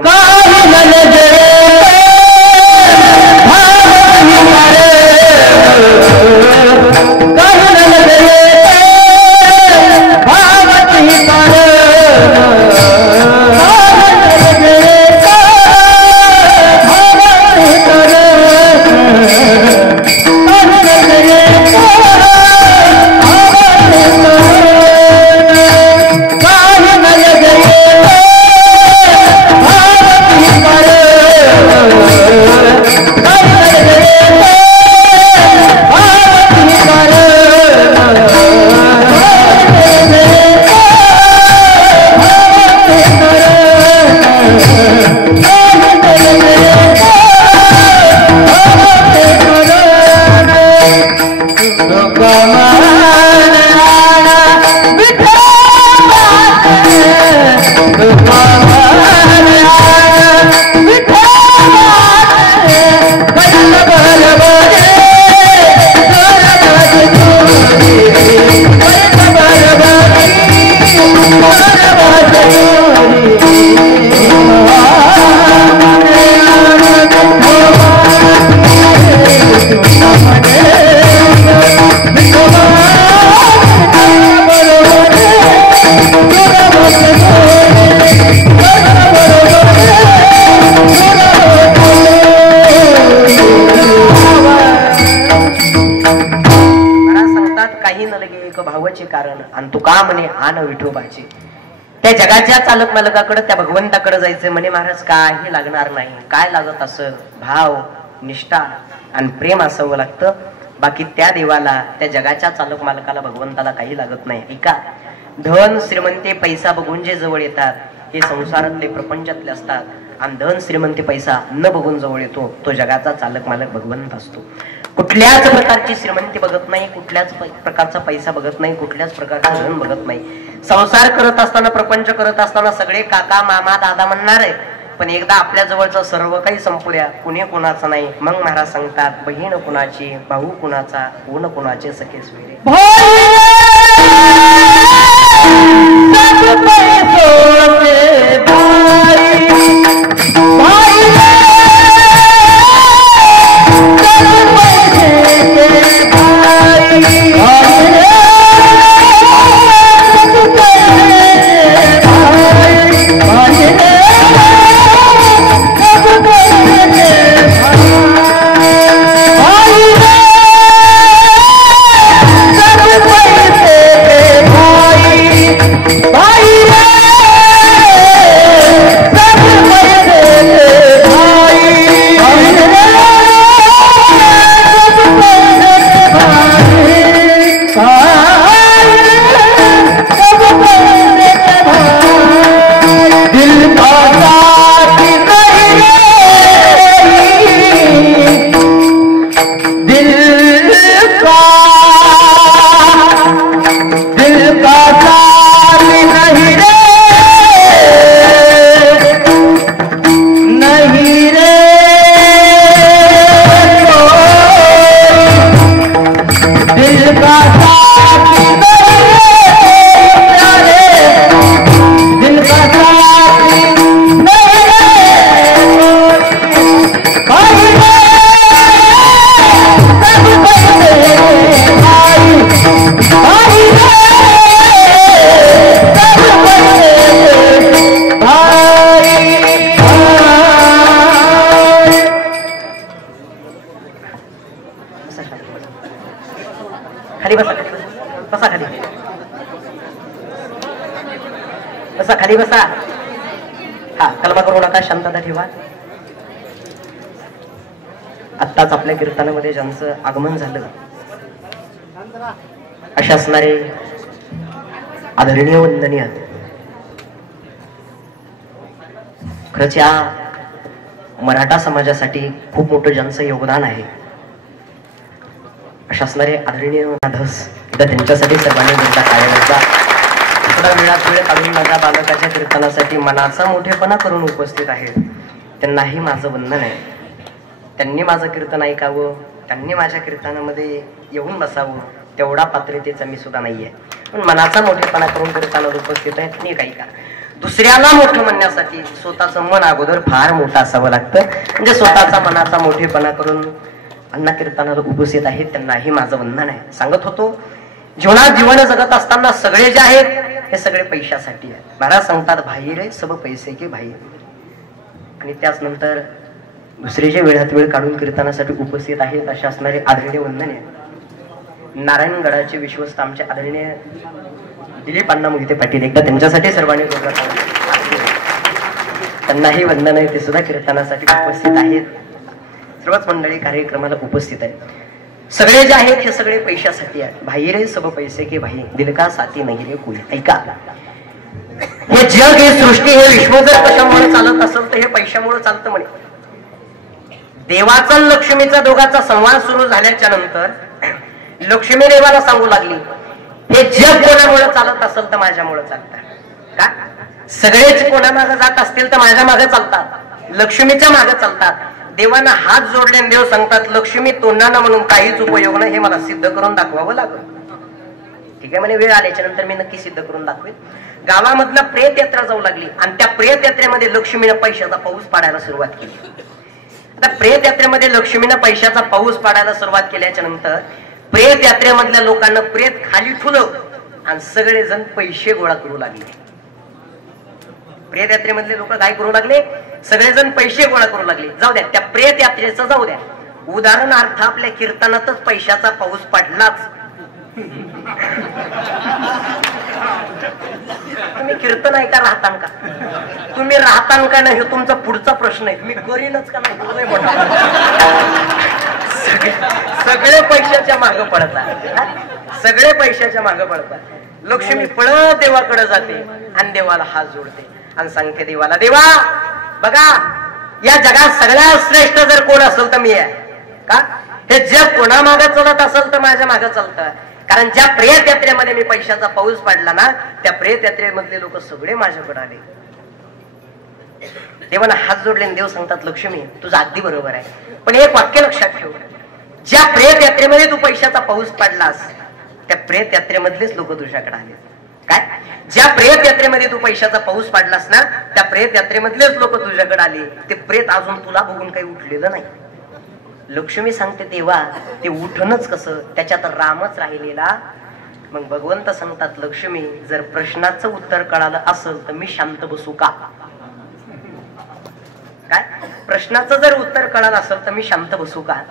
विठोबाची. त्या जगाच्या चालक मालकाकडे, त्या भगवंताकडे जायचं म्हणे महाराज काही लागणार नाही. काय लागत असं? भाव, निष्ठा आणि प्रेम असावं लागतं. बाकी त्या देवाला, त्या जगाच्या चालक मालकाला, भगवंताला काही लागत नाही. ऐका, धन श्रीमंती पैसा बघून जे जवळ येतात हे संसारातले प्रपंचातले असतात, आणि धन श्रीमंती पैसा न बघून जवळ येतो तो जगाचा चालक मालक भगवंत असतो. कुठल्याच प्रकारची श्रीमंती बघत नाही, कुठल्याच प्रकारचा पैसा बघत नाही, कुठल्याच प्रकारचं धन बघत नाही. संसार करत असताना, प्रपंच करत असताना सगळे काका मामा दादा म्हणणार आहे, पण एकदा आपल्या जवळचं सर्व काही संपू द्या, कुणी कुणाचं नाही. मग महाराज सांगतात, बहीण कुणाची, भाऊ कुणाचा, कोण कुणाचे सखे सोयरे. खाली बसा, बसा खाली बसा, खाली बसा. हा, कल्पना करू नका, शांतता ठेवा. आत्ताच आपल्या कीर्तनामध्ये ज्यांचं आगमन झालं असे असणारे आदरणीय वंदनीय, खरंच या मराठा समाजासाठी खूप मोठं ज्यांचं योगदान आहे अशा असणारे आदरणीय नाधस, एकदा त्यांच्यासाठी सर्वांनी त्यांचा कार्यक्रमाचा वेळात वेळ काढून माझ्या बालकाच्या कीर्तनासाठी मनाचा मोठेपणा करून उपस्थित आहेत. त्यांनाही माझं वंदन आहे. त्यांनी माझं कीर्तन ऐकावं, त्यांनी माझ्या कीर्तनामध्ये येऊन बसावं तेवढा पात्रतेचा मी सुद्धा नाहीये, पण मनाचा मोठेपणा करून कीर्तनात उपस्थित आहेत. मी काही का दुसऱ्याला मोठं म्हणण्यासाठी स्वतःचं मन अगोदर फार मोठं असावं लागतं. म्हणजे स्वतःचा मनाचा मोठेपणा करून अण्णा कीर्तनाला उपस्थित आहेत, त्यांनाही माझं वंदन आहे. सांगत होतो, जीवनात जीवन जगत असताना सगळे जे आहेत हे सगळे पैशासाठी आहे. महाराज सांगतात, भाई रे सब पैसे के भाई. आणि त्याच नंतर दुसरे जे वेळात वेळ काढून कीर्तनासाठी उपस्थित आहेत अशा असणारे आदरणीय वंदनीय नारायणगडाचे विश्वस्त आमचे आदरणीय दिलीप अण्णा मोहिते पाटील, एकदा त्यांच्यासाठी सर्वांनी त्यांनाही वंदन आहे. ते सुद्धा कीर्तनासाठी उपस्थित आहेत. सर्वच मंडळी कार्यक्रमाला उपस्थित आहेत. सगळे जे आहेत हे सगळे पैशासाठी आहेत. भाई रे सब पैसे के भाई, दिल का साथी नाही रे कोणी. ऐका, हे जग, हे सृष्टी, हे विश्व जर कशामुळे चालत असेल तर हे पैशामुळे चालतं म्हणे. देवाचा लक्ष्मीचा दोघांचा संवाद सुरू झाल्याच्या नंतर लक्ष्मी देवाला सांगू लागली, हे जग कोणामुळे चालत असेल तर माझ्यामुळे चालतं. का सगळेच कोणामागे जात असतील तर माझ्या मागे चालतात, लक्ष्मीच्या मागे चालतात. देवांना हात जोडले, देव सांगतात, लक्ष्मी तोंडाना म्हणून काहीच उपयोग नाही, हे मला सिद्ध करून दाखवावं लागेल. ठीक आहे म्हणे, वेळ आल्याच्या नंतर मी नक्की सिद्ध करून दाखवेन. गावामधनं प्रेत यात्रा जाऊ लागली आणि त्या प्रेत यात्रेमध्ये लक्ष्मीने पैशाचा पाऊस पाडायला सुरुवात केली. आता प्रेत यात्रेमध्ये लक्ष्मीने पैशाचा पाऊस पाडायला सुरुवात केल्याच्या नंतर प्रेत यात्रेमधल्या लोकांना प्रेत खाली ठुलं आणि सगळेजण पैसे गोळा करू लागले. प्रेत यात्रेमधले लोक काय करू लागले, सगळेजण पैसे गोळा करू लागले. जाऊ द्या, त्या प्रेत यात्रेचं जाऊ द्या, उदाहरणार्थ आपल्या कीर्तनातच पैशाचा पाऊस पडलाच. तुम्ही कीर्तन ऐका राहतान का, तुम्ही राहतान का नाही हे तुमचा पुढचा प्रश्न आहे. मी करीनच का नाही सगळे पैशाच्या मागे पडतात, सगळे पैशाच्या मागे पडतात. लक्ष्मी पळत देवाकडे जाते आणि देवाला हात जोडते आणि सांगते देवाला, देवा बघा, या जगात सगळ्यात श्रेष्ठ जर कोण असेल तर मी आहे. का हे जग कोणा मागे चालत असेल तर माझ्या मागे चालतं. कारण ज्या प्रेत यात्रेमध्ये मी पैशाचा पाऊस पाडला ना, त्या प्रेत यात्रेमधले लोक सगळे माझ्याकडे आले. देवाला हात जोडले आणि देव सांगतात, लक्ष्मी तुझं अगदी बरोबर आहे, पण एक वाक्य लक्षात ठेव, ज्या प्रेत यात्रेमध्ये तू पैशाचा पाऊस पाडलास त्या प्रेत यात्रेमधलेच लोक तुझ्याकडे आले. काय, ज्या प्रेत यात्रेमध्ये तू पैशाचा पाऊस पाडलास ना, त्या प्रेत यात्रेमधलेच लोक तुझ्याकडे आले. ते प्रेत अजून तुला बघून काही उठलेलं नाही. लक्ष्मी सांगते, देवा ते उठणच कसं, त्याच्यात रामच राहिलेला. मग भगवंत सांगतात, लक्ष्मी जर प्रश्नाचं उत्तर कळालं असेल तर मी शांत बसू का. काय, प्रश्नाचं जर उत्तर कळालं असेल तर मी शांत बसू का.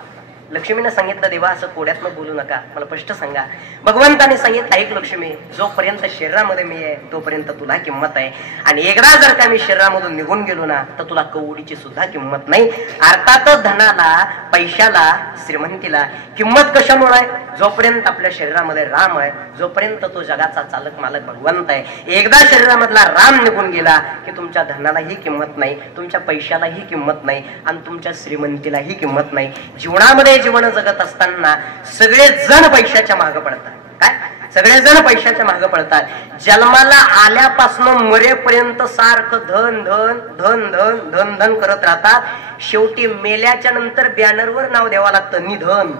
लक्ष्मीने सांगितलं, देवा असं कोड्यातनं बोलू नका, मला स्पष्ट सांगा. भगवंताने सांगितलं, ऐक लक्ष्मी, जोपर्यंत शरीरामध्ये मी आहे तोपर्यंत तुला किंमत आहे, आणि एकदा जर का मी शरीरामधून निघून गेलो ना तर तुला कवडीची सुद्धा किंमत नाही. अर्थातच धनाला, पैशाला, श्रीमंतीला किंमत कशामुळे आहे, जोपर्यंत आपल्या शरीरामध्ये राम आहे, जोपर्यंत तो जगाचा चालक मालक भगवंत आहे. एकदा शरीरामधला राम निघून गेला की तुमच्या धनालाही किंमत नाही, तुमच्या पैशालाही किंमत नाही, आणि तुमच्या श्रीमंतीलाही किंमत नाही. जीवनामध्ये जीवन जगत असताना सगळे जण पैशाच्या मागे पडतात. काय, सगळेजण पैशाच्या मागे पडतात. जन्माला आल्यापासून मरेपर्यंत सारखं धन धन धन धन धन धन करत राहतात. शेवटी मेल्याच्या नंतर बॅनरवर नाव द्यावं लागतं निधन.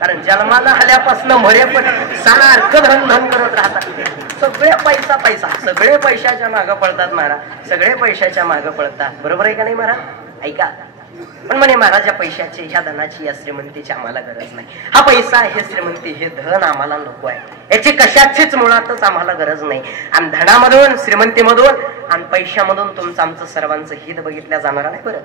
कारण जन्माला आल्यापासून मरेपर्यंत सारखं धन धन करत राहतात. सगळे पैसा पैसा, सगळे पैशाच्या मागे पडतात महाराज, सगळे पैशाच्या मागे पडतात. बरोबर आहे का नाही महाराज. ऐका, पण म्हणे महाराज, या पैशाची, ह्या धनाची, या श्रीमंतीची आम्हाला गरज नाही. हा पैसा, हे श्रीमंती, हे धन आम्हाला नको आहे. याची कशाचीच मुळातच आम्हाला गरज नाही. आणि धनामधून, श्रीमंतीमधून आणि पैशामधून तुमचं आमचं सर्वांचं हित बघितल्या जाणार नाही. बरं,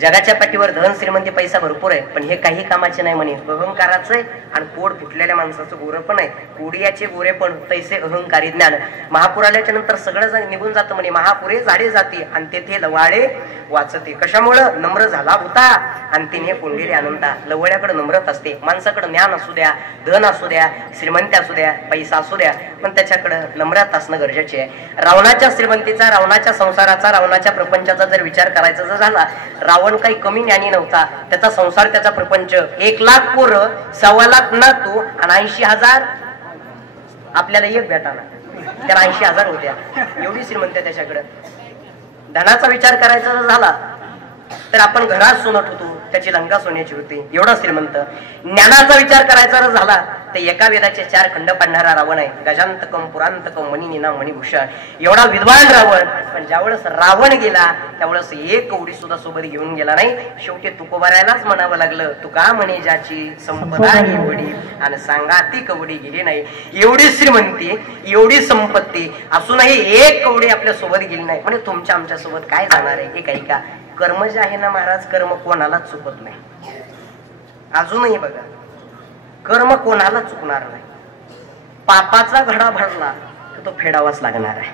जगाच्या पाठीवर धन श्रीमंती पैसा भरपूर आहे, पण हे काही कामाचे नाही म्हणे. अहंकाराचं आहे आणि पोट फुटलेल्या माणसाचं गोरं पण आहे. कोडियाचे गोरे पण तैसे अहंकारी ज्ञान. महापूर आल्याच्या नंतर सगळं निघून जातं म्हणे. महापुरे झाडे जाती आणि तेथे लवाळे वाचते. कशामुळं? नम्र झाला होता आणि तिने कोंडलेले आनंदा. लवळ्याकडे नम्रत असते. माणसाकडे ज्ञान असू द्या, धन असू द्या, श्रीमंती असू द्या, पैसा असू द्या, पण त्याच्याकडे नम्रत असणं गरजेचे आहे. रावणाच्या श्रीमंतीचा, रावणाच्या संसाराचा, रावणाच्या प्रपंचाचा जर विचार करायचा जर झाला, रावण काही कमी ज्ञानी नव्हता. त्याचा संसार, त्याचा प्रपंच, 1,00,000 पोरं, 1,25,000 नातू आणि 80,000 आपल्याला एक भेटाला. त्याला 80,000 होत्या. एवढी श्रीमंती त्याच्याकडे. धनाचा विचार करायचा जर झाला तर आपण घरात सोनत होतो, त्याची लंका सोन्याची होती. एवढा श्रीमंत. ज्ञानाचा विचार करायचा जर झाला तर एका वेदाचे 4 खंड पाडणारा रावण आहे. गजांतकम पुरांतकम मणिनिना मणिभूषण. एवढा विद्वान रावण. पण ज्यावेळेस रावण गेला त्यावेळेस एक कवडी सुद्धा सोबत घेऊन गेला नाही. शेवटी तुकोबारायलाच म्हणावं लागलं, तुका म्हणे ज्याची संपदा एवढी आणि सांगा ती कवडी गेली नाही. एवढी श्रीमंती, एवढी संपत्ती असूनही एक कवडी आपल्या सोबत गेली नाही. म्हणजे तुमच्या आमच्या सोबत काय जाणार आहे? एक ऐका, कर्म जे आहे ना महाराज, कर्म कोणालाच चुकत नाही. अजूनही बघा, कर्म कोणाला चुकणार नाही. पापाचा घडा भरला तर तो फेडावाच लागणार आहे.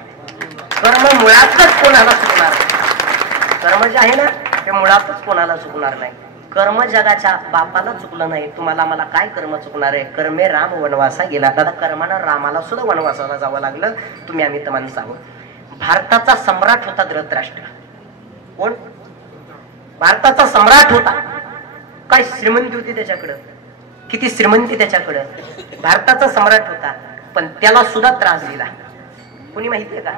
कर्म मुळातच कोणाला चुकणार नाही. कर्म जे आहे ना ते मुळातच कोणाला चुकणार नाही. कर्म जगाच्या बापाला चुकलं नाही. तुम्हाला मला काय कर्म चुकणार आहे? कर्मे राम वनवासा गेला. दादा, कर्मानं रामाला सुद्धा वनवासाला जावं लागलं. तुम्ही आम्ही तर माणसं आहोत. भारताचा सम्राट होता धृतराष्ट्र. कोण? भारताचा सम्राट होता. काय श्रीमंती होती त्याच्याकडं, किती श्रीमंती त्याच्याकडं. भारताचा सम्राट होता, पण त्याला सुद्धा त्रास दिला. कोणी माहितीये का?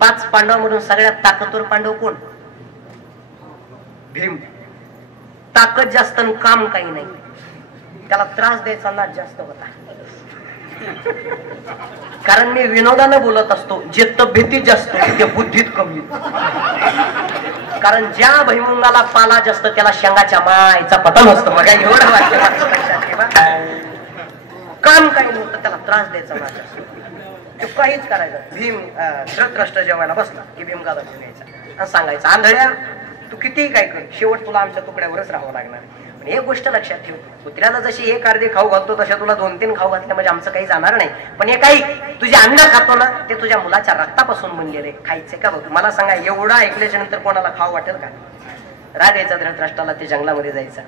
5 पांडवांमधून सगळ्यात ताकदवर पांडव कोण? भीम. ताकद जास्त आणि काम काही नाही. त्याला त्रास द्यायचा नाद जास्त होता. कारण मी विनोदानं बोलत असतो, जे तब्येतीत जास्त ते बुद्धीत कमी. कारण ज्या भैमुंगाला पाला जास्त त्याला शेंगाच्या मायचा पता नसतो. बघा, एवढं काम काही नव्हतं, त्याला त्रास द्यायचा नाद जास्त. तो काहीच करायचं. भीम धृतराष्ट्र जेवायला बसला की भीम गादा घेऊन यायचा आणि सांगायचं, आंधळ्या तू कितीही काय कर, शेवट तुला आमच्या तुकड्यावरच राहावं लागणार. पण एक गोष्ट लक्षात ठेव, कुत्र्याला जशी 1 अर्धी खाऊ घालतो तशा तुला 2-3 खाऊ घातल्या म्हणजे आमचं काही जाणार नाही. पण हे काही तुझे अन्न खातो ना ते तुझ्या मुलाच्या रक्तापासून बनलेले. खायचे का बघ? मला सांगा, एवढा ऐकल्याच्या नंतर कोणाला खाऊ वाटेल का? राग यायचा धृतराष्ट्राला. ते जंगलामध्ये जायचा.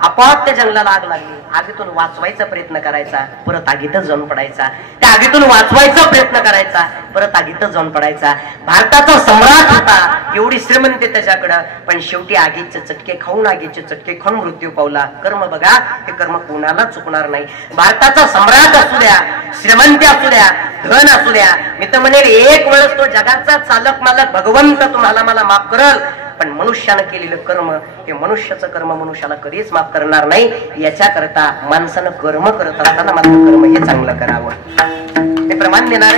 आपोआप त्या जंगलाला आग लागली. आगीतून वाचवायचा प्रयत्न करायचा, परत आगीतच जाऊन पडायचा. त्या आगीतून वाचवायचा प्रयत्न करायचा, परत आगीतच जाऊन पडायचा. भारताचा सम्राट होता, एवढी श्रीमंती त्याच्याकडं, पण शेवटी आगीचे चटके खाऊन, आगीचे चटके खाऊन मृत्यू पावला. कर्म बघा, हे कर्म कोणाला चुकणार नाही. भारताचा सम्राट असू द्या, श्रीमंती असू द्या, धन असू द्या, मी तर म्हणेल एक वेळेस तो जगाचा चालक मालक भगवंत तुम्हाला मला माफ करल. पण मनुष्यानं केलेलं कर्म, हे मनुष्याचं कर्म मनुष्याला कधीच माफ करणार नाही. याच्याकरता माणसानं कर्म करत असताना मात्र कर्म हे चांगलं करावं. हे प्रमाण देणार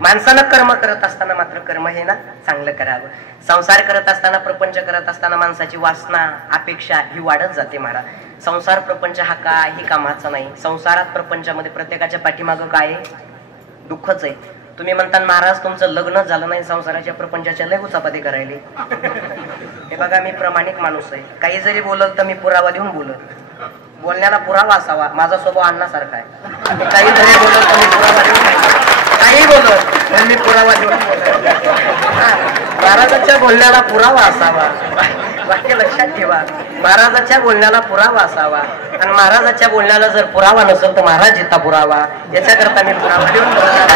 माणसानं कर्म करत असताना मात्र कर्म हे ना चांगलं करावं. संसार करत असताना, प्रपंच करत असताना माणसाची वासना, अपेक्षा ही वाढत जाते महाराज. संसार प्रपंच हा काही कामाचा नाही. संसारात, प्रपंचामध्ये प्रत्येकाच्या पाठीमागं काय आहे? दुःखच आहे. तुम्ही म्हणता महाराज तुमचं लग्न झालं नाही, संसाराच्या प्रपंचाच्या लय उचापती करायली. हे बघा, मी प्रामाणिक माणूस आहे. काही जरी बोलल तर मी पुरावा देऊन बोलत. बोलण्याला पुरावा असावा. माझा स्वभाव अन्नासारखा आहे. काही जरी बोलल तर मी पुरावा देऊन काही बोलत पण मी पुरावा देऊन बोलत. महाराजांच्या बोलण्याला पुरावा असावा. वाक्य लक्षात ठेवा, महाराजांच्या बोलण्याला पुरावा असावा. आणि महाराजांच्या बोलण्याला जर पुरावा नसेल तर महाराज जिता पुरावा. याच्याकरता मी पुरावा देऊन बोलणार.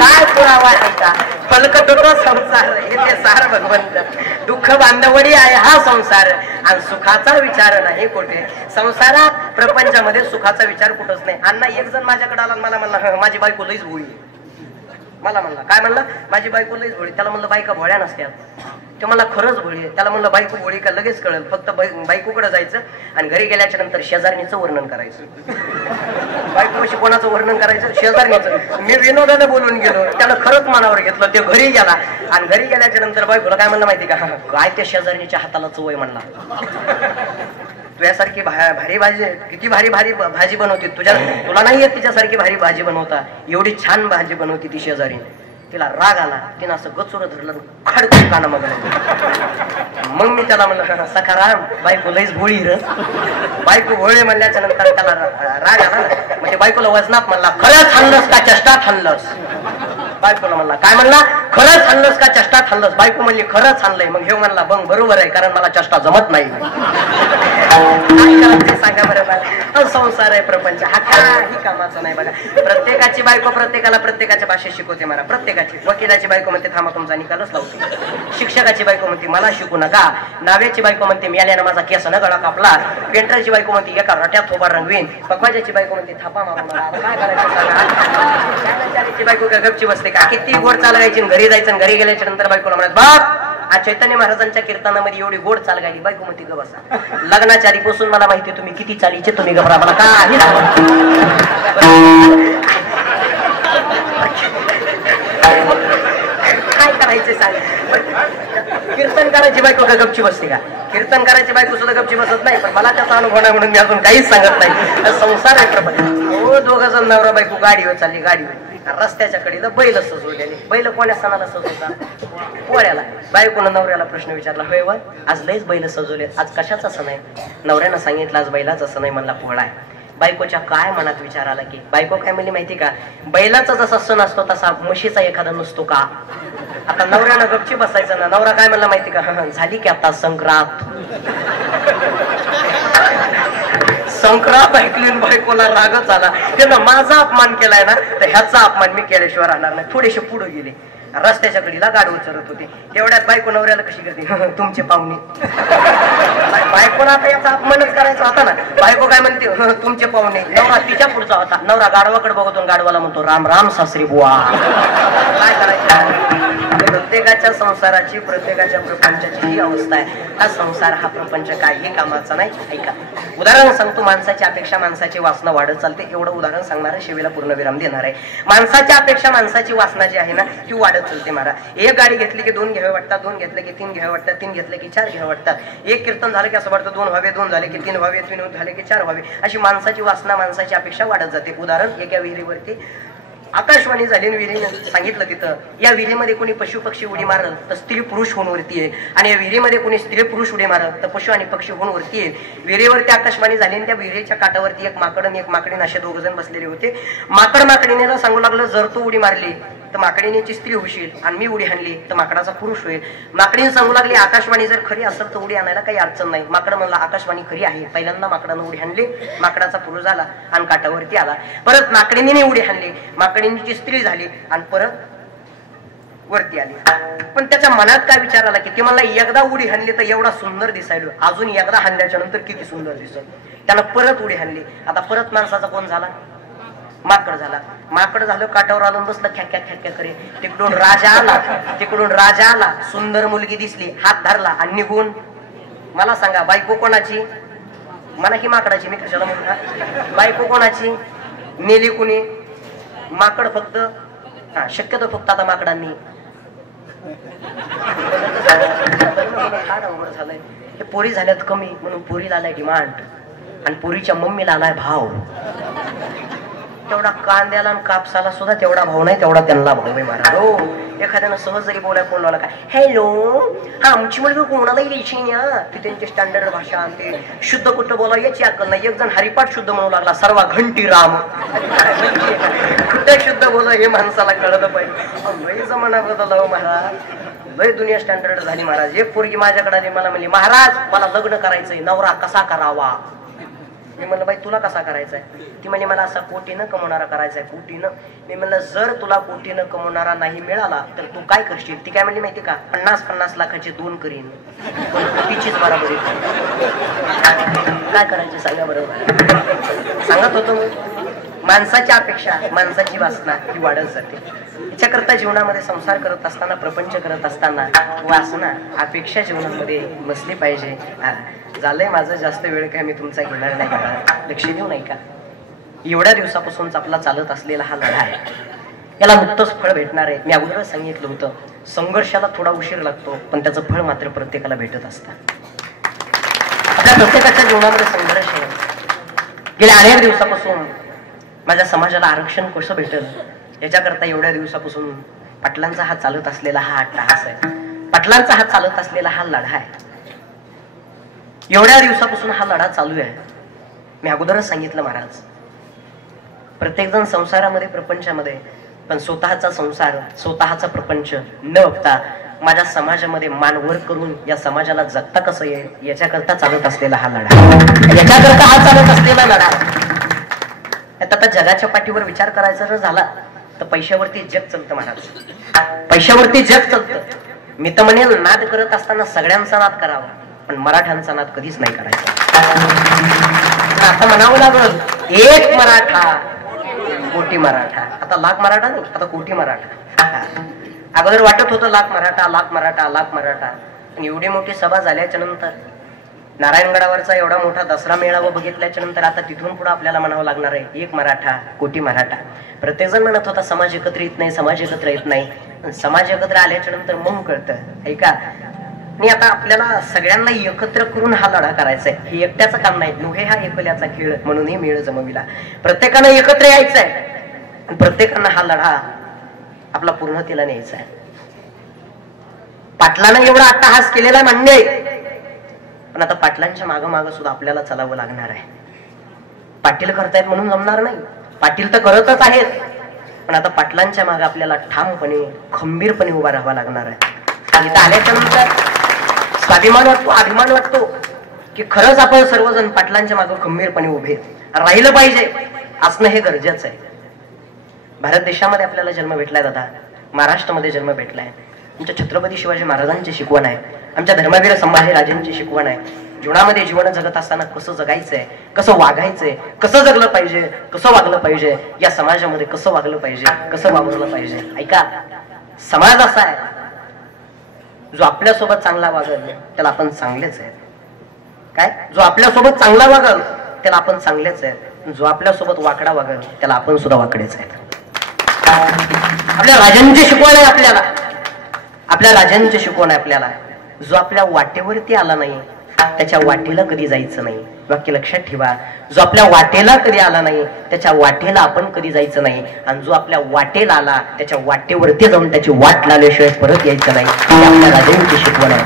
काय पुरावा आहे का? फलकतो संसार हे ते सार भगवंत. दुःख बांधवडी आहे हा संसार आणि सुखाचा विचार नाही कुठे. संसारात प्रपंचामध्ये सुखाचा विचार कुठंच नाही. अण्णा एक जण माझ्याकडे आला, मला म्हणला माझी बायको लईच भोळी. मला म्हणला काय म्हणलं, माझी बायको लईच भोळी. त्याला म्हणलं बायका भोळ्या नसत्यात. ते मला खरंच भोळी आहे. त्याला म्हणलं बायको भोळी का लगेच कळेल. फक्त बायकोकडे जायचं आणि घरी गेल्याच्या नंतर शेजारणीचं वर्णन करायचं. बायकोशी कोणाचं वर्णन करायचं? शेजारणीचं. मी विनोदाने बोलून गेलो, त्याला खरंच मनावर घेतलं. ते घरी गेला आणि घरी गेल्याच्या नंतर बायकोला काय म्हणलं माहिती का, काय त्या शेजारणीच्या हाताला चव आहे म्हणला. तुझ्यासारखी भारी भाजी, किती भारी भारी भाजी बनवते. तुला नाही येत तिच्यासारखी भारी भाजी बनवता. एवढी छान भाजी बनवती ती शेजारी. तिला राग आला, तिनं असं गचुर धरलं, खाडकून काना मग मी त्याला म्हणलं सखाराम बायको लईच भोळी र. बायको भोळे म्हणल्याच्या नंतर त्याला राग आला. म्हणजे बायकोला वजनात म्हणला खरंच हाणलंस का चष्टात हाणलंस. बायकोला म्हणला काय म्हणला, खरंच हाणलंस का चष्टात हाणलंस. बायको म्हणली खरंच हाणलंय. मग हे म्हणला बंग बरोबर आहे, कारण मला चष्टा जमत नाही. सांगा बरोबर. संसार आहे प्रपंच हा काही कामाचा नाही. बघा प्रत्येकाची बायको प्रत्येकाला प्रत्येकाच्या भाषेत शिकवते. मला प्रत्येकाची. वकिलाची बायको म्हणते थांबा तुमचा निकालच लावते. शिक्षकाची बायको म्हणते मला शिकू नका. नाव्याची बायको म्हणते मिळाल्यानं माझा केस न गळा कापला. पेंटरची बायको म्हणते एका रट्यात थोबा रंगवीन. पकवाजाची बायको म्हणते थापा मारू मला. काय करायचं सांगा. बायको काय गपची बसते का? किती गोड चालवायची घरी जायचं. घरी गेल्याच्या नंतर बायकोला म्हणत बाप आज चैतन्य महाराजांच्या कीर्तनामध्ये एवढी गोड चाल गायली. बायको म्हणते ग बसा. लग्नाच्या आधीपासून मला माहिती तुम्ही किती चालीचे, तुम्ही घबरा मला काही काय करायचे सांग. कीर्तन करायची बायको का गपची बसते का? कीर्तन करायची बायको सुद्धा गपची बसत नाही. पण मला त्याचा अनुभव नाही म्हणून मी अजून काहीच सांगत नाही. संसार आहे प्रपंच. दोघं जण नवरा बायको गाडीवर चालली. गाडीवर रस्त्याच्या कडेला बैल सजवलेले. बैल कोण्या सणाला सजवता? पोळ्याला. बायकोनं नवऱ्याला प्रश्न विचारला होय व आज लयच बैल सजवले, आज कशाचा सण आहे? नवऱ्यानं सांगितलं आज बैलाचा सण आहे. म्हणला पोळा आहे. बायकोच्या काय मनात विचार आला की बायको काय म्हणली माहिती का, बैलाचा जसा सण असतो तसा म्हशीचा एखादा नसतो का? आता नवऱ्यानं गपची बसायचं ना. नवरा काय म्हणला माहिती का, झाली की आता संक्रांत. संक्रांत ऐकली बायकोला रागच आला. त्यानं माझा अपमान केलाय ना तर ह्याचा अपमान मी केल्याशिवाय राहणार नाही. थोडेसे पुढे गेले. रस्त्याच्या कडीला गाडी उचलत होते. तेवढ्यात बायको नवऱ्याला कशी करते, तुमचे पाहुणे. बायकोला आता याचा अपमानच करायचा होता ना. बायको काय म्हणते, तुमचे पाहुणे. नवरा तिच्या पुढचा होता. नवरा गाडवाकडे बघतो, गाडवाला म्हणतो राम राम सासरी बुवा. काय करायचं? प्रत्येकाच्या संसाराची, प्रत्येकाच्या प्रपंचाची ही अवस्था आहे. हा संसार हा प्रपंच काही कामाचा नाही. ऐका उदाहरण सांगतो. माणसाची अपेक्षा माणसाची वासना वाढत चालते. एवढं उदाहरण सांगणार आहे. शेवेला पूर्णविराम देणार आहे. माणसाची अपेक्षा माणसाची वासना जी आहे ना ती वाढत चालते. मारा एक गाडी घेतली की 2 घ्यावे वाटतात, 2 घेतले की 3 घ्यावे वाटतात, 3 घेतले की 4 घ्यावे वाटतात. एक कीर्तन झालं की असं वाटतं 2 व्हावे, 2 झाले की 3 व्हावे, 3 झाले की 4 व्हावे. अशी माणसाची वासना माणसाची अपेक्षा वाढत जाते. उदाहरण एका विहिरीवरती आकाशवाणी झाली. विहिरीने सांगितलं तिथं या विहिरीमध्ये कोणी पशु पक्षी उडी मारल तर स्त्री पुरुष होऊन वरती आहे, आणि या विहिरीमध्ये कोणी स्त्री पुरुष उडी मारल तर पशु आणि पक्षी होऊन वरती आहे. विहिरीवरती आकाशवाणी झाली आणि त्या विहिरीच्या काठावरती एक माकड आणि एक माकडीण असे 2 जण बसलेले होते. माकड माकडीने सांगू लागलं जर तू उडी मारली तर माकडीनेची स्त्री होशील आणि मी उडी हाणली तर माकडाचा पुरुष होईल. माकडीने सांगू लागली आकाशवाणी जर खरी असेल तर उडी आणायला काही अडचण नाही. माकड म्हणला आकाशवाणी खरी आहे. पहिल्यांदा माकडानं उडी हाणली, माकडाचा पुरुष झाला आणि काठावरती आला. परत माकडीने उडी हाणली, माकडीची स्त्री झाली आणि परत वरती आली. पण त्याच्या मनात काय विचार आला की ते मला एकदा उडी हाणली तर एवढा सुंदर दिसायलो, अजून एकदा हाणल्याच्या नंतर किती सुंदर दिसत. त्यानं परत उडी हाणली. आता परत माणसाचा कोण झाला? माकड झाला. माकड झालं, काठावर आलं बसलं ख्याक्या ख्याक्या करे. तिकडून राजा आला, सुंदर मुलगी दिसली, हात धरला आणि निघून. मला सांगा बायको कोणाची? मला की माकडाची? मी कशाला म्हणतो? बायको कोणाची? नेली कुणी? माकड फक्त. हा शक्यतो फक्त आता माकडांनी झालंय. हे पोरी झाल्यात कमी म्हणून पोरीला आलाय डिमांड आणि पोरीच्या मम्मीला आलाय भाव. तेवढा कांद्याला आणि कापसाला सुद्धा तेवढा भाव नाही, तेवढा त्यांना भाव आहे महाराज. हो एखाद्यानं सहज जरी बोलाय फोन लावला का, हॅलो हा आमची मुलगी कोणालाही द्यायची ना, ती त्यांची स्टँडर्ड भाषा आणते, शुद्ध कुठं बोला याची अक्कल नाही. एक जण हरिपाठ शुद्ध म्हणू लागला, सर्व घंटी राम. कुठे शुद्ध बोला हे माणसाला कळलं पाहिजे. लय जमाना बदलला महाराज, लय दुनिया स्टँडर्ड झाली महाराज. एक पोरगी माझ्याकडे आली, मला म्हणली महाराज मला लग्न करायचंय, नवरा कसा करावा. मी म्हणलं बाई तुला कसा करायचा आहे. ती म्हणजे मला असा कोटीनं कमवणारा करायचा आहे, कोटीनं. मी म्हणलं जर तुला कोटीनं कमवणारा नाही मिळाला तर तू काय करशील. ती काय म्हणली माहिती का, 50-50 लाखाचे 2 करीन, कोटीचीच बराबरी. काय करायचे सांगा बरोबर. सांगत होतो माणसाची अपेक्षा, माणसाची वासना ही वाढत जाते. याच्याकरता जीवनामध्ये संसार करत असताना, प्रपंच करत असताना वासना अपेक्षा जीवनामध्ये नसली पाहिजे. झालंय माझं जास्त वेळ काय मी तुमचा घेणार नाही, लक्ष देऊ नाही का. एवढ्या दिवसापासूनच आपला चालत असलेला हा लढा आहे, याला नुकतंच फळ भेटणार आहे. मी अगोदरच सांगितलं होतं, संघर्षाला थोडा उशीर लागतो पण त्याचं फळ मात्र प्रत्येकाला भेटत असतं. आपल्या प्रत्येकाच्या जीवनामध्ये संघर्ष आहे. गेल्या अनेक दिवसापासून माझ्या समाजाला आरक्षण कसं भेटेल याच्याकरता एवढ्या दिवसापासून पाटलांचा हा चालत असलेला हा अट्टहास आहे, पाटलांचा हा चालत असलेला हा लढा आहे. एवढ्या दिवसापासून हा लढा चालू आहे. मी अगोदरच सांगितलं महाराज, प्रत्येक जण संसारामध्ये, प्रपंचामध्ये, पण स्वतःचा संसार, स्वतःचा प्रपंच न बघता माझ्या समाजामध्ये मानवर करून या समाजाला जगता कसं येईल याच्याकरता चालत असलेला हा लढा, याच्याकरता हा चालत असलेला लढा. आता जगाच्या पाठीवर विचार करायचा जर झाला तर पैशावरती जग चालतं महाराज, पैशावरती जग चालतं. मी तर म्हणेल नाद करत असताना सगळ्यांचा नाद करावा, पण मराठ्यांचा नाद कधीच नाही करायचा. आता म्हणावं लागल एक मराठा कोटी मराठा. आता लाख मराठा नाही, आता कोटी मराठा. अगोदर वाटत होतं लाख मराठा, लाख मराठा, लाख मराठा. पण एवढी मोठी सभा झाल्याच्या नंतर, नारायणगडावरचा एवढा मोठा दसरा मेळावा बघितल्याच्या नंतर आता तिथून पुढे आपल्याला म्हणावं लागणार आहे एक मराठा कोटी मराठा. प्रत्येक जण म्हणत होता समाज एकत्र येत नाही, समाज एकत्र येत नाही. समाज एकत्र आल्याच्या नंतर मग कळतं ऐका. आणि आता आपल्याला सगळ्यांना एकत्र करून हा लढा करायचा आहे. हे एकट्याचं काम नाही, नव्हे हा एकल्याचा खेळ म्हणून हे मेळ जमविला. प्रत्येकानं एकत्र यायचं आहे आणि प्रत्येकानं हा लढा आपला पूर्णतेला न्यायचा आहे. पाटलानं एवढा अट्टहास केलेला मान्य आहे, पण आता पाटलांच्या मागं मागं सुद्धा आपल्याला चालावं लागणार आहे. पाटील करतायत म्हणून जमणार नाही, पाटील तर करतच आहेत, पण आता पाटलांच्या मागं आपल्याला ठामपणे, खंबीरपणे उभा राहावा लागणार आहे. इथं आल्याच्या नंतर स्वाभिमान वाटतो, अभिमान वाटतो की खरंच आपण सर्वजण पाटलांच्या मागं खंबीरपणे उभे राहिलं पाहिजे. असणं हे गरजेचं आहे. भारत देशामध्ये आपल्याला जन्म भेटलाय दादा, महाराष्ट्रामध्ये जन्म भेटलाय. आमच्या छत्रपती शिवाजी महाराजांची शिकवण आहे, आमच्या धर्मवीर संभाजी राजेंची शिकवण आहे. जीवनामध्ये जीवन जगत असताना कसं जगायचंय, कसं वागायचंय, कसं जगलं पाहिजे, कसं वागलं पाहिजे, या समाजामध्ये कसं वागलं पाहिजे, कसं वावरलं पाहिजे. ऐका, समाज असा आहे जो आपल्यासोबत चांगला वागल त्याला आपण चांगलेच आहे. काय, जो आपल्यासोबत चांगला वागल त्याला आपण चांगलेच आहे, जो आपल्यासोबत वाकडा वागल त्याला आपण सुद्धा वाकडेच आहेत. आपल्या राजांची शिकवण आहे आपल्याला, आपल्या राजांची शिकवण आहे आपल्याला. जो आपल्या वाटेवरती आला नाही त्याच्या वाटेला कधी जायचं नाही. वाक्य लक्षात ठेवा, जो आपल्या वाटेला कधी आला नाही त्याच्या वाटेला आपण कधी जायचं नाही, आणि जो आपल्या वाटेला आला त्याच्या वाटेवरती जाऊन त्याची वाट लावल्याशिवाय परत यायचं नाही. ही आपल्या राजांची शिकवण आहे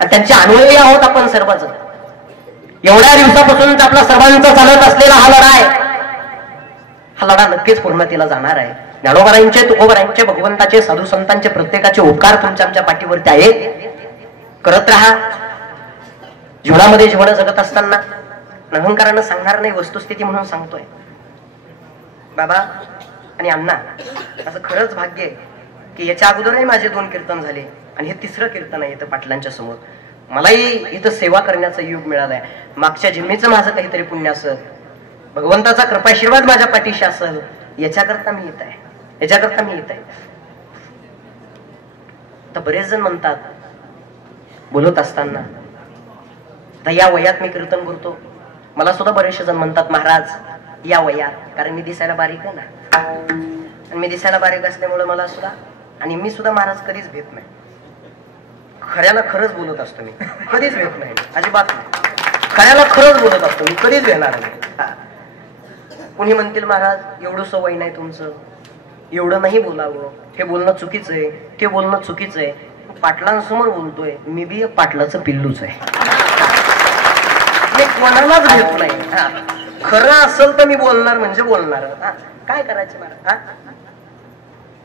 आणि त्यांचे अन्वयी आहोत आपण सर्वजण. एवढ्या दिवसापासून आपला सर्वांचा चालत असलेला हा लढा आहे. हा लढा नक्कीच पूर्णतेला जाणार आहे. ज्ञानोबारायांचे, तुकोबारायांचे, भगवंताचे, साधू संतांचे प्रत्येकाचे उपकार तुमच्या आमच्या पाठीवरती आहेत. करत राहा. जीवनामध्ये जीवन जगत असताना अहंकारानं सांगणार नाही, वस्तुस्थिती म्हणून सांगतोय. बाबा आणि अण्णा, असं खरंच भाग्य आहे की याच्या अगोदरही माझे 2 कीर्तन झाले आणि हे 3रं कीर्तन आहे इथं पाटलांच्या समोर. मलाही इथं सेवा करण्याचा योग मिळालाय. मागच्या जन्मीचं माझं काहीतरी पुण्य असेल, भगवंताचा कृपाशीर्वाद माझ्या पाठीशी असेल, याच्याकरता मी येत आहे, याच्याकरता मी येत आहे. तर बरेच जण म्हणतात बोलत असताना, तर या वयात मी कीर्तन करतो. मला सुद्धा बरेचसे जण म्हणतात महाराज या वयात, कारण मी दिसायला बारीक आहे ना, आणि मी दिसायला बारीक असल्यामुळे मला सुद्धा, आणि मी सुद्धा महाराज कधीच भेट नाही. खऱ्याला खरंच बोलत असतो मी, कधीच भेट नाही, अजिबात नाही. खऱ्याला खरंच बोलत असतो मी, कधीच भेटणार नाही. कुणी म्हणतील महाराज एवढं वय नाही तुमचं, एवढं नाही बोलावं, हे बोलणं चुकीचं आहे, ते बोलणं चुकीचं आहे. पाटलांसमोर बोलतोय, मी बी एक पाटलाचं पिल्लूच आहे, मी कोणालाच घेत नाही. खरं असेल तर मी बोलणार म्हणजे बोलणार. काय करायचं मला?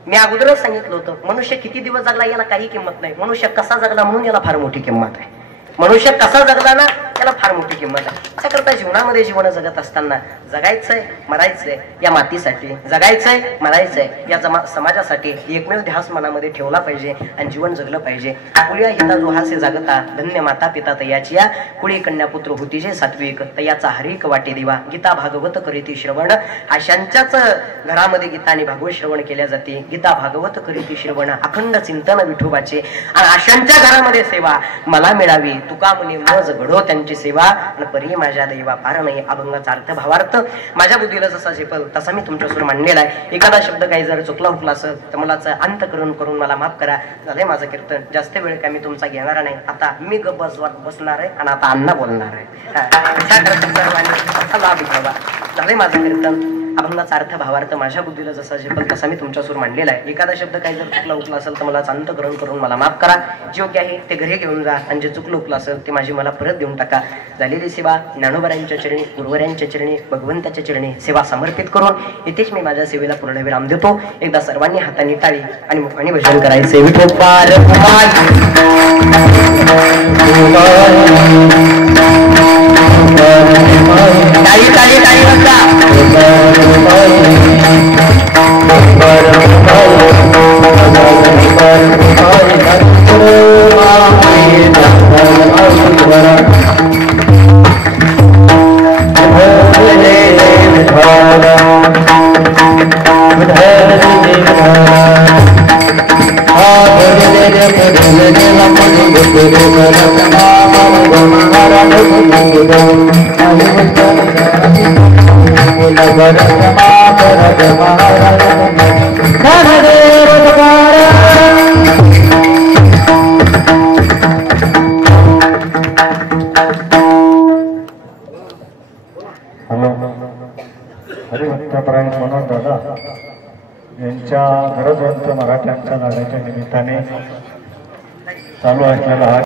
मी अगोदरच सांगितलं होतं, मनुष्य किती दिवस जगला याला काही किंमत नाही, मनुष्य कसा जगला म्हणून याला फार मोठी किंमत आहे. मनुष्य कसा जगला ना त्याला फार मोठी किंमत आहे. त्याकरता जीवनामध्ये जीवन जगत असताना जगायचंय मरायचंय या मातीसाठी, जगायचंय मरायचंय या समाजासाठी एकमेव ध्यास मनामध्ये ठेवला पाहिजे आणि जीवन जगलं पाहिजे. आपुल्या हिता जो हासे जागता धन्य माता पिता तयाची या कुळी कन्या पुत्र होती जे सात्विक तयाचा हरिक वाटे दिवा. गीता भागवत करीती श्रवण, अशांच्याच घरामध्ये गीता आणि भागवत श्रवण केल्या जाते. गीता भागवत करीती श्रवण अखंड चिंतन विठोबाचे आणि अशांच्या घरामध्ये सेवा मला मिळावी. तुका मुनी मज घडो त्यांची सेवा आणि परी माझ्या दैवा पार नाही. अभंगाचा अर्थ भावार्थ माझ्या बुद्धीला जसा झेपल तसा मी तुमच्यासमोर मांडलेला आहे. एखादा शब्द काही जर चुकला हुकला असेल तर मलाच अंत करून मला माफ करा. झालंय माझं कीर्तन, जास्त वेळ काय मी तुमचा घेणार नाही. आता मी बसणार आहे आणि आता अण्णा बोलणार आहे. लाभ घ्यावा. झालंय माझं कीर्तन. अभंगाचा अर्थ भावार्थ माझ्या बुद्धीला जसा झेपल तसा मी तुमच्यासमोर मांडलेला आहे. एखादा शब्द काही जर चुकला उकला असेल तर मला अंतकरण करून मला माफ करा. जे योग्य आहे ते घरी घेऊन जा आणि जे चुकलं उकलं असेल ते माझी मला परत देऊन टाका. झालेली सेवा ज्ञानोबरांच्या चरणी, गुरुवरांच्या चरणी, भगवंताच्या चरणी सेवा समर्पित करून इथेच मी माझ्या सेवेला पूर्णविराम देतो. एकदा सर्वांनी हाताने टाळी आणि मुखाने भजन करायचे. विठोबार टाळी टाळी टाळी बघा. हरिभक्तपरायण मनोज दादा यांच्या गरजवंत मराठ्यांच्या लढ्याच्या निमित्ताने चालू असलेला हा